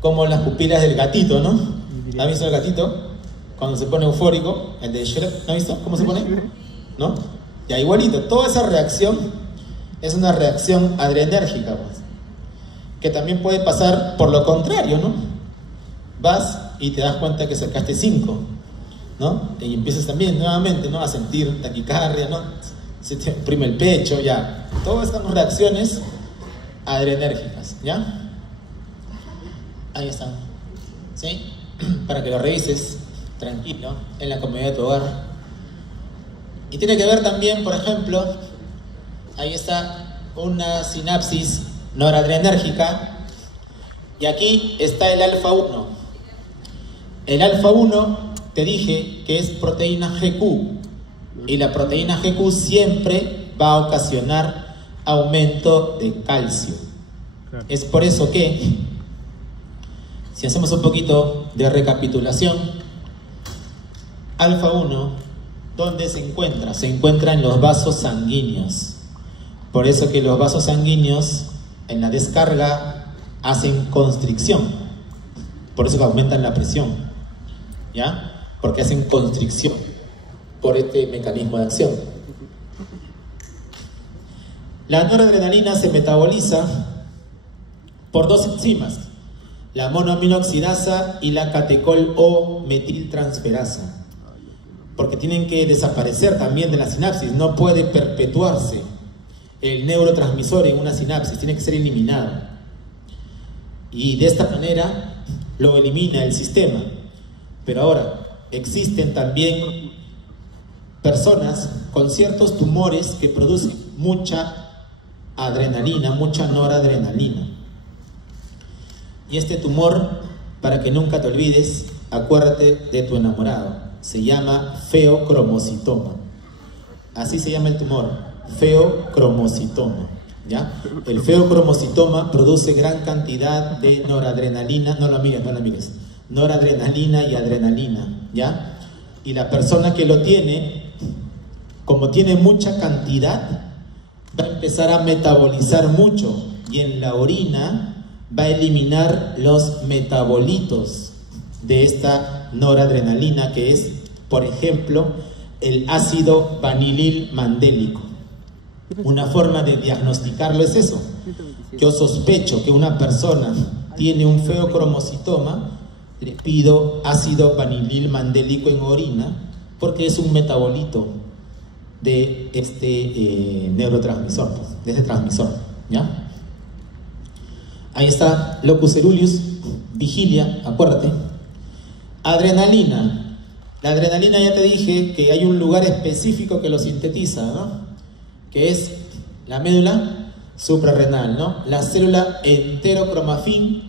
como las pupilas del gatito, ¿no? ¿Has visto el gatito? Cuando se pone eufórico, el de Shrek, ¿no has visto cómo se pone? ¿No? Ya, igualito, toda esa reacción es una reacción adrenérgica, pues, que también puede pasar por lo contrario, ¿no? Vas y te das cuenta que sacaste 5, ¿no? Y empiezas también nuevamente, ¿no? A sentir taquicardia, ¿no? Se te oprime el pecho, ya. Todas estas reacciones adrenérgicas, ¿ya? Ahí están, ¿sí? Para que lo revises tranquilo, en la comodidad de tu hogar. Y tiene que ver también, por ejemplo, ahí está una sinapsis noradrenérgica, y aquí está el alfa 1. El alfa 1 te dije que es proteína GQ, y la proteína GQ siempre va a ocasionar aumento de calcio. Es por eso que, si hacemos un poquito de recapitulación, alfa 1, ¿dónde se encuentra? Se encuentra en los vasos sanguíneos. Por eso que los vasos sanguíneos en la descarga hacen constricción. Por eso que aumentan la presión, ¿ya? Porque hacen constricción por este mecanismo de acción. La noradrenalina se metaboliza por dos enzimas: la monoaminoxidasa y la catecol O metiltransferasa, porque tienen que desaparecer también de la sinapsis. No puede perpetuarse el neurotransmisor en una sinapsis, tiene que ser eliminado, y de esta manera lo elimina el sistema. Pero ahora, existen también personas con ciertos tumores que producen mucha adrenalina, mucha noradrenalina. Y este tumor, para que nunca te olvides, acuérdate de tu enamorado, se llama feocromocitoma. Así se llama el tumor, feocromocitoma, ¿ya? El feocromocitoma produce gran cantidad de noradrenalina, no lo mires, noradrenalina y adrenalina, ¿ya? Y la persona que lo tiene, como tiene mucha cantidad, va a empezar a metabolizar mucho, y en la orina va a eliminar los metabolitos de esta noradrenalina, que es, por ejemplo, el ácido vanilil mandélico. Una forma de diagnosticarlo es eso. Yo sospecho que una persona tiene un feocromocitoma, le pido ácido vanilil mandélico en orina, porque es un metabolito de este neurotransmisor, de este transmisor, ¿ya? Ahí está locus coeruleus, vigilia, acuérdate. Adrenalina. La adrenalina, ya te dije que hay un lugar específico que lo sintetiza, ¿no? Que es la médula suprarrenal, ¿no? La célula enterocromafin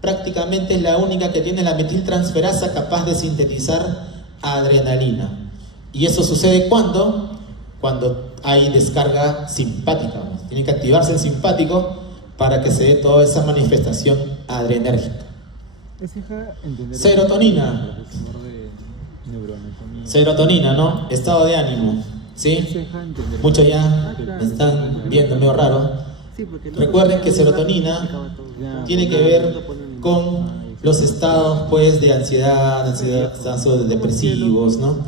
prácticamente es la única que tiene la metiltransferasa capaz de sintetizar adrenalina. Y eso sucede cuando hay descarga simpática, ¿no? Tiene que activarse el simpático para que se dé toda esa manifestación adrenérgica. Serotonina. Serotonina, ¿no? Estado de ánimo, ¿sí? Muchos ya me están viendo medio raro. Recuerden que serotonina tiene que ver con los estados, pues, de ansiedad, estados depresivos, ¿no?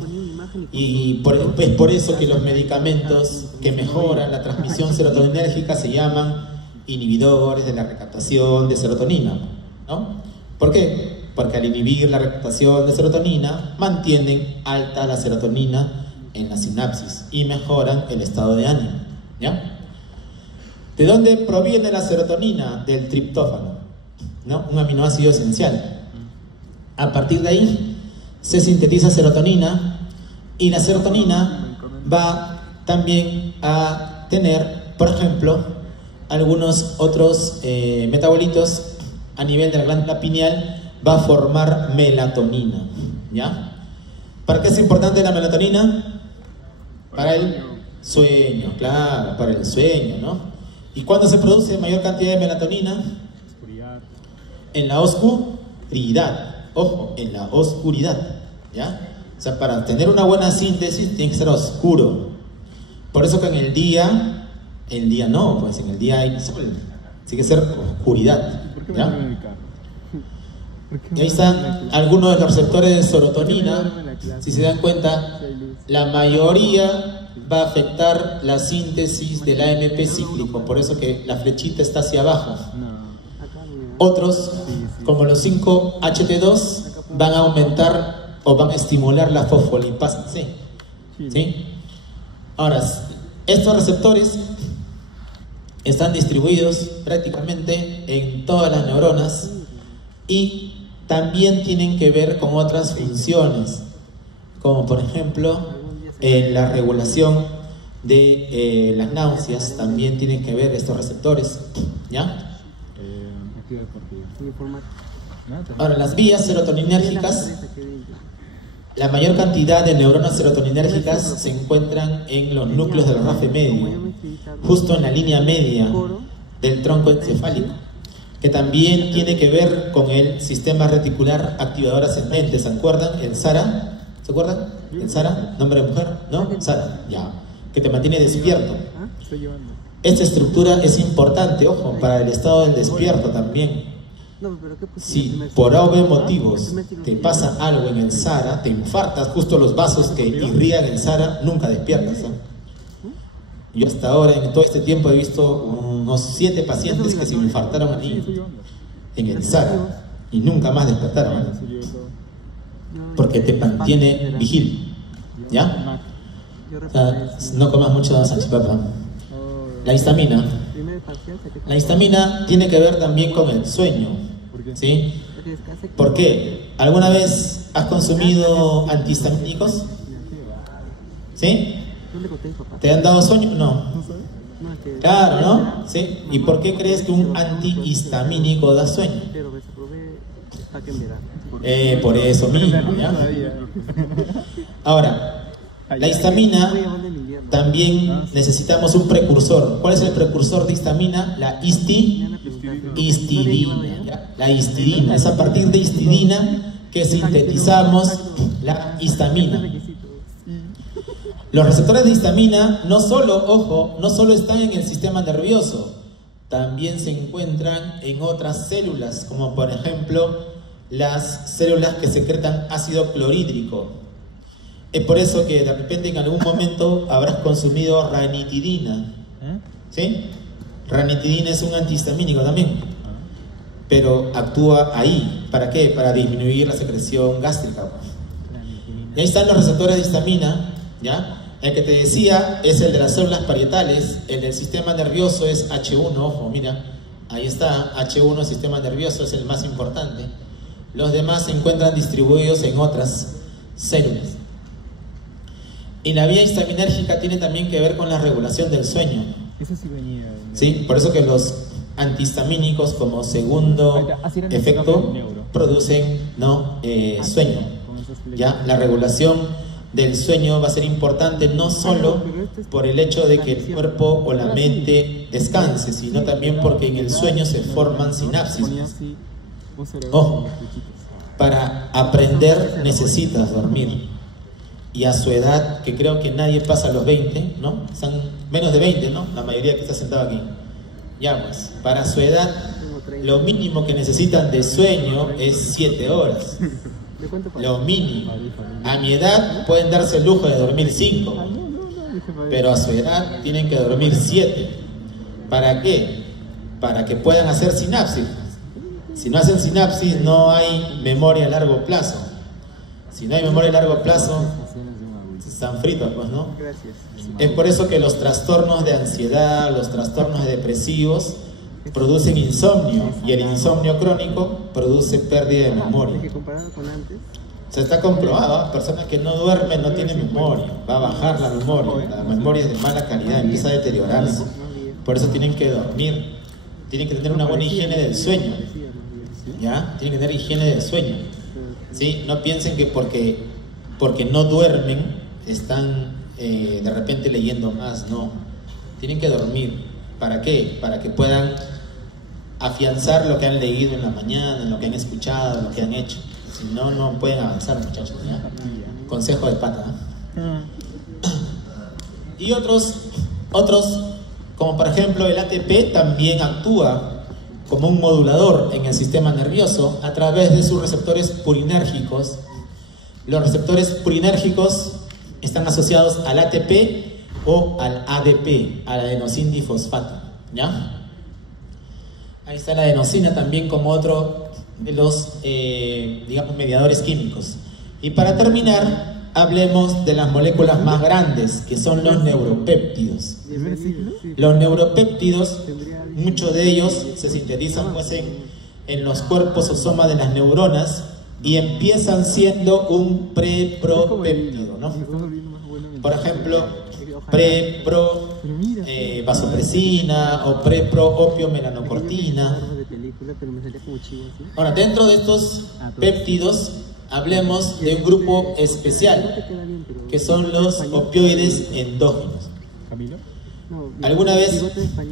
Y es por eso que los medicamentos que mejoran la transmisión serotoninérgica se llaman inhibidores de la recaptación de serotonina, ¿no? ¿Por qué? Porque al inhibir la recaptación de serotonina mantienen alta la serotonina en la sinapsis y mejoran el estado de ánimo, ¿ya? ¿De dónde proviene la serotonina? Del triptófano, ¿no? Un aminoácido esencial. A partir de ahí se sintetiza serotonina y la serotonina va también a tener, por ejemplo, algunos otros metabolitos a nivel de la glándula pineal, va a formar melatonina, ¿ya? ¿Para qué es importante la melatonina? Para el sueño, claro, para el sueño, ¿no? ¿Y cuándo se produce mayor cantidad de melatonina? En la oscuridad, ojo, en la oscuridad, ¿ya? O sea, para tener una buena síntesis tiene que ser oscuro. Por eso que en el día no, pues en el día hay sol, tiene que ser oscuridad, ¿ya? Y ahí están algunos de los receptores de serotonina. Si se dan cuenta, la mayoría va a afectar la síntesis del AMP cíclico, por eso que la flechita está hacia abajo. Otros, como los 5-HT2, van a aumentar o van a estimular la fosfolipasa C. ¿Sí? Ahora, estos receptores están distribuidos prácticamente en todas las neuronas y también tienen que ver con otras funciones, como por ejemplo la regulación de las náuseas. También tienen que ver estos receptores, ¿ya? Ahora, las vías serotoninérgicas, la mayor cantidad de neuronas serotoninérgicas se encuentran en los núcleos del RAFE medio, justo en la línea media del tronco encefálico, que también tiene que ver con el sistema reticular activador ascendente. ¿Se acuerdan? El SARA. ¿Se acuerdan? El SARA, nombre de mujer, ¿no? SARA, ya, que te mantiene despierto. Esta estructura es importante, ojo, para el estado del despierto también. Si por obvios motivos te pasa algo en el SARA, te infartas, justo los vasos que irrigan el SARA, nunca despiertas, ¿no? Yo hasta ahora, en todo este tiempo, he visto unos 7 pacientes que se infartaron aquí, en el SARA, y nunca más despertaron, ¿no? Porque te mantiene vigil, ¿ya? O sea, no comas mucho salchipapa. La histamina. La histamina tiene que ver también con el sueño, ¿sí? ¿Por qué? ¿Alguna vez has consumido antihistamínicos? ¿Sí? ¿Te han dado sueño? No. Claro, ¿no? ¿Sí? ¿Y por qué crees que un antihistamínico da sueño? Por eso mismo, ¿ya? Ahora, la histamina también necesitamos un precursor. ¿Cuál es el precursor de histamina? La histidina, ¿ya? La histidina. Es a partir de histidina que sintetizamos la histamina. Los receptores de histamina no solo, ojo, no solo están en el sistema nervioso, también se encuentran en otras células, como por ejemplo las células que secretan ácido clorhídrico. Es por eso que de repente en algún momento habrás consumido ranitidina, ¿sí? Ranitidina es un antihistamínico también, pero actúa ahí. ¿Para qué? Para disminuir la secreción gástrica. Y ahí están los receptores de histamina, ¿ya? El que te decía es el de las células parietales, el del sistema nervioso es H1, ojo, mira, ahí está, H1, sistema nervioso, es el más importante. Los demás se encuentran distribuidos en otras células. Y la vía histaminérgica tiene también que ver con la regulación del sueño. Eso sí venía. Sí, por eso que los antihistamínicos como segundo efecto producen, ¿no? Sueño. Ya, la regulación del sueño va a ser importante no solo por el hecho de que el cuerpo o la mente descanse, sino también porque en el sueño se forman sinapsis. Ojo, para aprender necesitas dormir. Y a su edad, que creo que nadie pasa los 20, ¿no? Son menos de 20, ¿no? La mayoría que está sentado aquí. Ya pues, para su edad, lo mínimo que necesitan de sueño es 7 horas. Lo mínimo. A mi edad pueden darse el lujo de dormir 5, pero a su edad tienen que dormir 7. ¿Para qué? Para que puedan hacer sinapsis. Si no hacen sinapsis, no hay memoria a largo plazo. Si no hay memoria a largo plazo, están fritos, pues, ¿no? Es por eso que los trastornos de ansiedad, los trastornos depresivos producen insomnio, y el insomnio crónico produce pérdida de memoria. Se está comprobado, personas que no duermen no tienen memoria, va a bajar la memoria es de mala calidad, empieza a deteriorarse. Por eso tienen que dormir, tienen que tener una buena higiene del sueño, ¿ya? Tienen que tener higiene del sueño, ¿sí? No piensen que porque no duermen están de repente leyendo más, no. Tienen que dormir. ¿Para qué? Para que puedan afianzar lo que han leído en la mañana, lo que han escuchado, lo que han hecho. Si no, no pueden avanzar, muchachos, ¿ya? Consejo de pata, ¿no? Y otros, como por ejemplo el ATP, también actúa como un modulador en el sistema nervioso a través de sus receptores purinérgicos. Los receptores purinérgicos están asociados al ATP o al ADP, al adenosín difosfato, ¿ya? Ahí está la adenosina también como otro de los, digamos, mediadores químicos. Y para terminar, hablemos de las moléculas más grandes, que son los neuropéptidos. Los neuropéptidos, muchos de ellos se sintetizan pues en los cuerpos o somas de las neuronas y empiezan siendo un prepropéptido, ¿no? Por ejemplo, prepro vasopresina o prepro opio melanocortina. Ahora, dentro de estos péptidos hablemos de un grupo especial que son los opioides endógenos. ¿Alguna vez,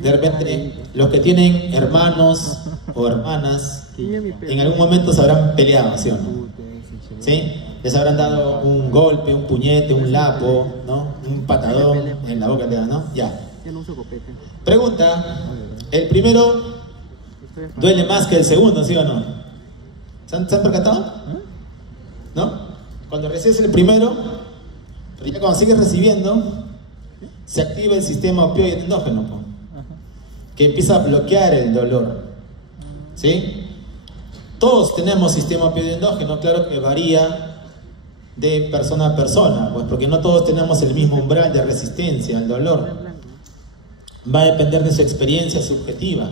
de repente, los que tienen hermanos o hermanas en algún momento se habrán peleado, ¿sí o no? ¿Sí? Les habrán dado un golpe, un puñete, un lapo, ¿no? Un patadón en la boca, ¿no? Ya. Pregunta, ¿el primero duele más que el segundo, sí o no? ¿Se han percatado? ¿No? Cuando recibes el primero, pero ya cuando sigues recibiendo, se activa el sistema opioide endógeno, que empieza a bloquear el dolor, ¿sí? Todos tenemos sistema opioide endógeno, claro que varía de persona a persona, pues porque no todos tenemos el mismo umbral de resistencia al dolor. Va a depender de su experiencia subjetiva,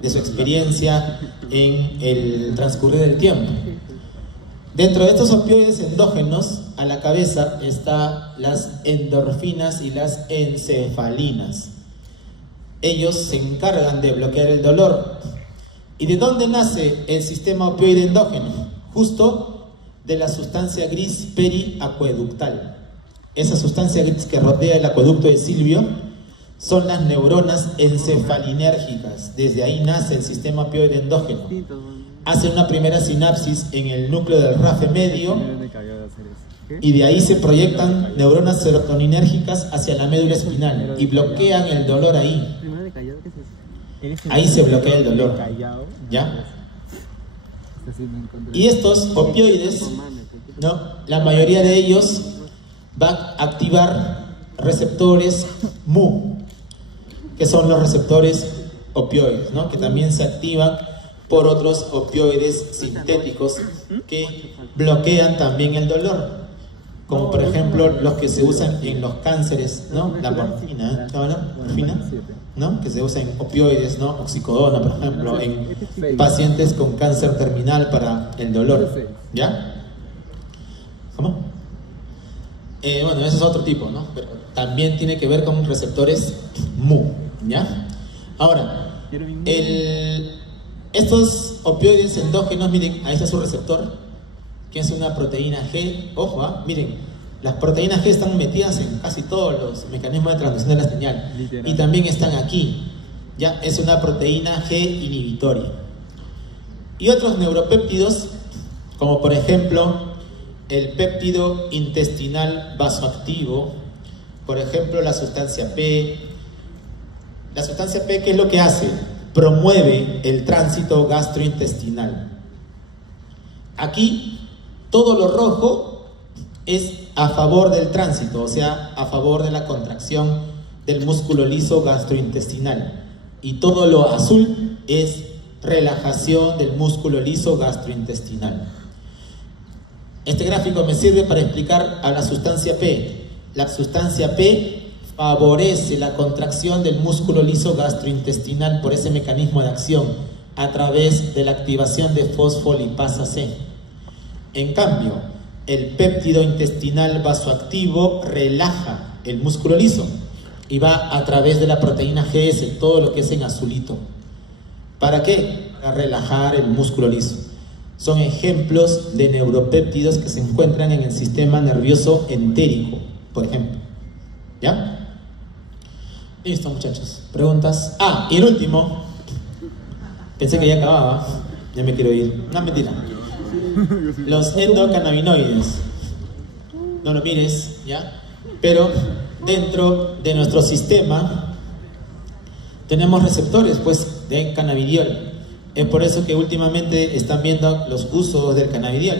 de su experiencia en el transcurrir del tiempo. Dentro de estos opioides endógenos, a la cabeza están las endorfinas y las encefalinas. Ellos se encargan de bloquear el dolor. ¿Y de dónde nace el sistema opioide endógeno? Justo de la sustancia gris periacueductal. Esa sustancia gris que rodea el acueducto de Silvio son las neuronas encefalinérgicas. Desde ahí nace el sistema opioide endógeno. Hace una primera sinapsis en el núcleo del rafe medio y de ahí se proyectan neuronas serotoninérgicas hacia la médula espinal y bloquean el dolor ahí. Ahí se bloquea el dolor, ¿ya? Y estos opioides, ¿no? La mayoría de ellos van a activar receptores mu, que son los receptores opioides, ¿no? Que también se activan por otros opioides sintéticos que bloquean también el dolor, como por ejemplo los que se usan en los cánceres, ¿no? La morfina, ¿no? Que se usa en opioides, ¿no? Oxicodona, por ejemplo, en pacientes con cáncer terminal para el dolor, ¿ya? ¿Cómo? Bueno, ese es otro tipo, ¿no? Pero también tiene que ver con receptores mu, ¿ya? Ahora, estos opioides endógenos, miren, ahí está su receptor, que es una proteína G. Ojo, miren, las proteínas G están metidas en casi todos los mecanismos de transducción de la señal. Literal. Y también están aquí. Ya es una proteína G inhibitoria. Y otros neuropéptidos, como por ejemplo el péptido intestinal vasoactivo, por ejemplo la sustancia P. La sustancia P, ¿qué es lo que hace? Promueve el tránsito gastrointestinal. Aquí todo lo rojo es a favor del tránsito, o sea, a favor de la contracción del músculo liso gastrointestinal. Y todo lo azul es relajación del músculo liso gastrointestinal. Este gráfico me sirve para explicar a la sustancia P. La sustancia P favorece la contracción del músculo liso gastrointestinal por ese mecanismo de acción a través de la activación de fosfolipasa C. En cambio, el péptido intestinal vasoactivo relaja el músculo liso y va a través de la proteína GS, todo lo que es en azulito. ¿Para qué? Para relajar el músculo liso. Son ejemplos de neuropéptidos que se encuentran en el sistema nervioso entérico, por ejemplo. ¿Ya? Listo, muchachos. ¿Preguntas? Ah, y el último. Pensé que ya acababa. Ya me quiero ir. No, mentira. Los endocannabinoides. No lo mires, ¿ya? Pero dentro de nuestro sistema tenemos receptores, pues, de cannabidiol. Es por eso que últimamente están viendo los usos del cannabidiol,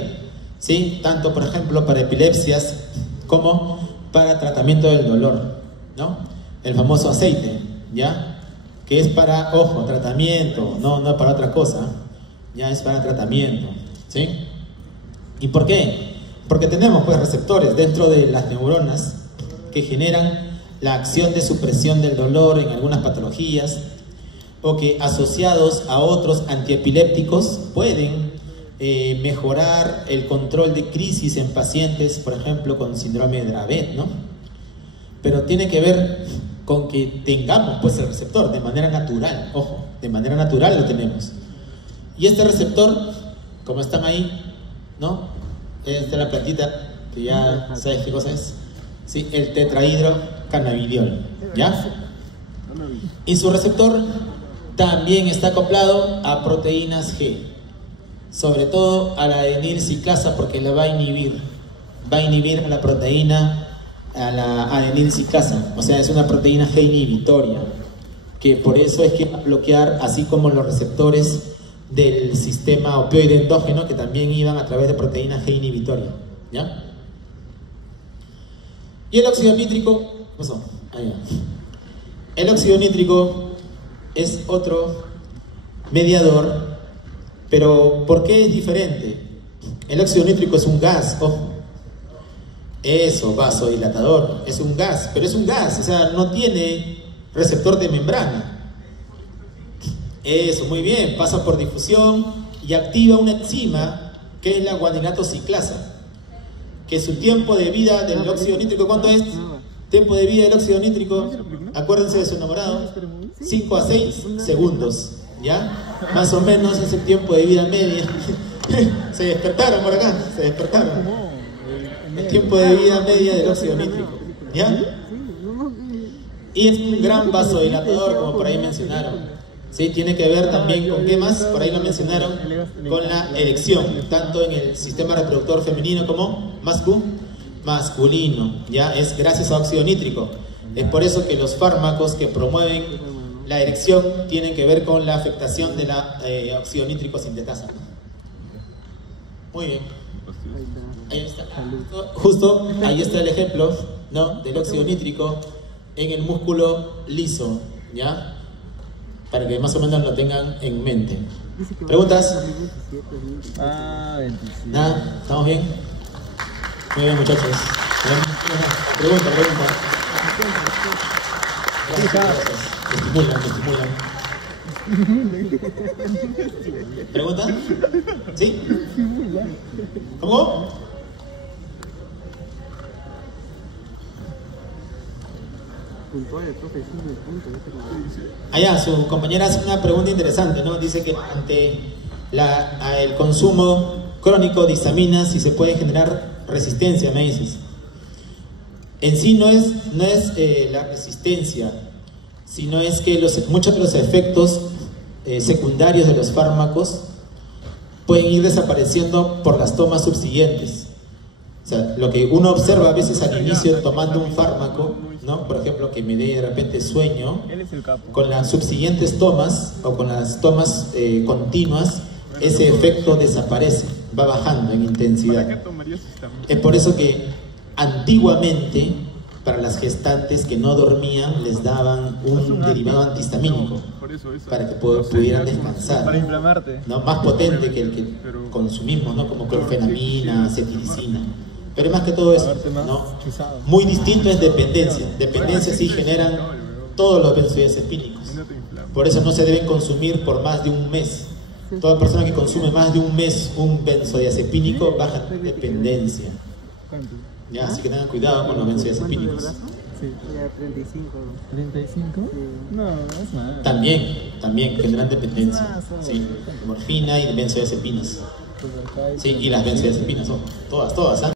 ¿sí? Tanto, por ejemplo, para epilepsias como para tratamiento del dolor, ¿no? El famoso aceite, ¿ya? Que es para, ojo, tratamiento, no para otra cosa, ya es para tratamiento, ¿sí? ¿Y por qué? Porque tenemos, pues, receptores dentro de las neuronas que generan la acción de supresión del dolor en algunas patologías, o que asociados a otros antiepilépticos pueden mejorar el control de crisis en pacientes, por ejemplo, con síndrome de Dravet, ¿no? Pero tiene que ver con que tengamos, pues, el receptor de manera natural, ojo, de manera natural lo tenemos. Y este receptor, como están ahí, ¿no? Esta es la plantita, que ya sabes qué cosa es, ¿sí? El tetrahidrocannabidiol, ¿ya? Y su receptor también está acoplado a proteínas G, sobre todo a la adenilciclasa, porque la va a inhibir a la proteína, a la adenilciclasa, o sea, es una proteína G inhibitoria, que por eso es que va a bloquear, así como los receptores del sistema opioide endógeno, que también iban a través de proteína G inhibitoria, ¿ya? Y el óxido nítrico, ¿qué pasó? El óxido nítrico es otro mediador, pero ¿por qué es diferente? El óxido nítrico es un gas, ojo. Eso, vasodilatador, es un gas, pero es un gas, o sea, no tiene receptor de membrana. Eso, muy bien, pasa por difusión y activa una enzima que es la guaninato ciclasa, que su tiempo de vida del óxido nítrico, ¿cuánto es? Tiempo de vida del óxido nítrico, acuérdense de su enamorado, 5 a 6 segundos, ¿ya? Más o menos es el tiempo de vida media. Se despertaron por acá, se despertaron. El tiempo de vida media del óxido nítrico, ¿ya? Y es un gran vasodilatador, como por ahí mencionaron, ¿sí? Tiene que ver también con qué más, por ahí lo mencionaron, con la erección, tanto en el sistema reproductor femenino como masculino, ¿ya? Es gracias a óxido nítrico. Es por eso que los fármacos que promueven la erección tienen que ver con la afectación de la óxido nítrico sintetasa. Muy bien. Ahí está. Justo ahí está el ejemplo, ¿no? Del óxido nítrico en el músculo liso, ¿ya? Para que más o menos lo tengan en mente. ¿Preguntas? 27. ¿Nada? ¿Estamos bien? Muy bien, muchachos. Pregunta. Me estimulan. ¿Pregunta? ¿Sí? ¿Cómo? Allá, su compañera hace una pregunta interesante, ¿no? Dice que ante el consumo crónico de histaminas, si se puede generar resistencia, me dices. En sí no es la resistencia, sino es que muchos de los efectos secundarios de los fármacos pueden ir desapareciendo por las tomas subsiguientes. O sea, lo que uno observa a veces al inicio tomando un fármaco, ¿no? Por ejemplo, que me dé de repente sueño, con las subsiguientes tomas o con las tomas continuas, ese efecto desaparece, va bajando en intensidad. Es por eso que antiguamente, para las gestantes que no dormían, les daban un derivado antihistamínico para que pudieran descansar, para inflamarte, ¿no? Más potente que el que consumimos, ¿no? Como clorfenamina, cetiricina. Pero más que todo eso, ¿no? Muy distinto es dependencia. Dependencia sí generan todos los benzodiazepínicos. Por eso no se deben consumir por más de un mes, Toda persona que consume más de un mes un benzodiazepínico baja dependencia. ¿Cuánto? Ya, así que tengan cuidado con los benzodiazepínicos. Sí. Ya 35. ¿35? Sí. No, no es nada. También generan dependencia. Sí, morfina y benzodiazepinas. Sí, y las benzodiazepinas, ojo, todas, ¿ah?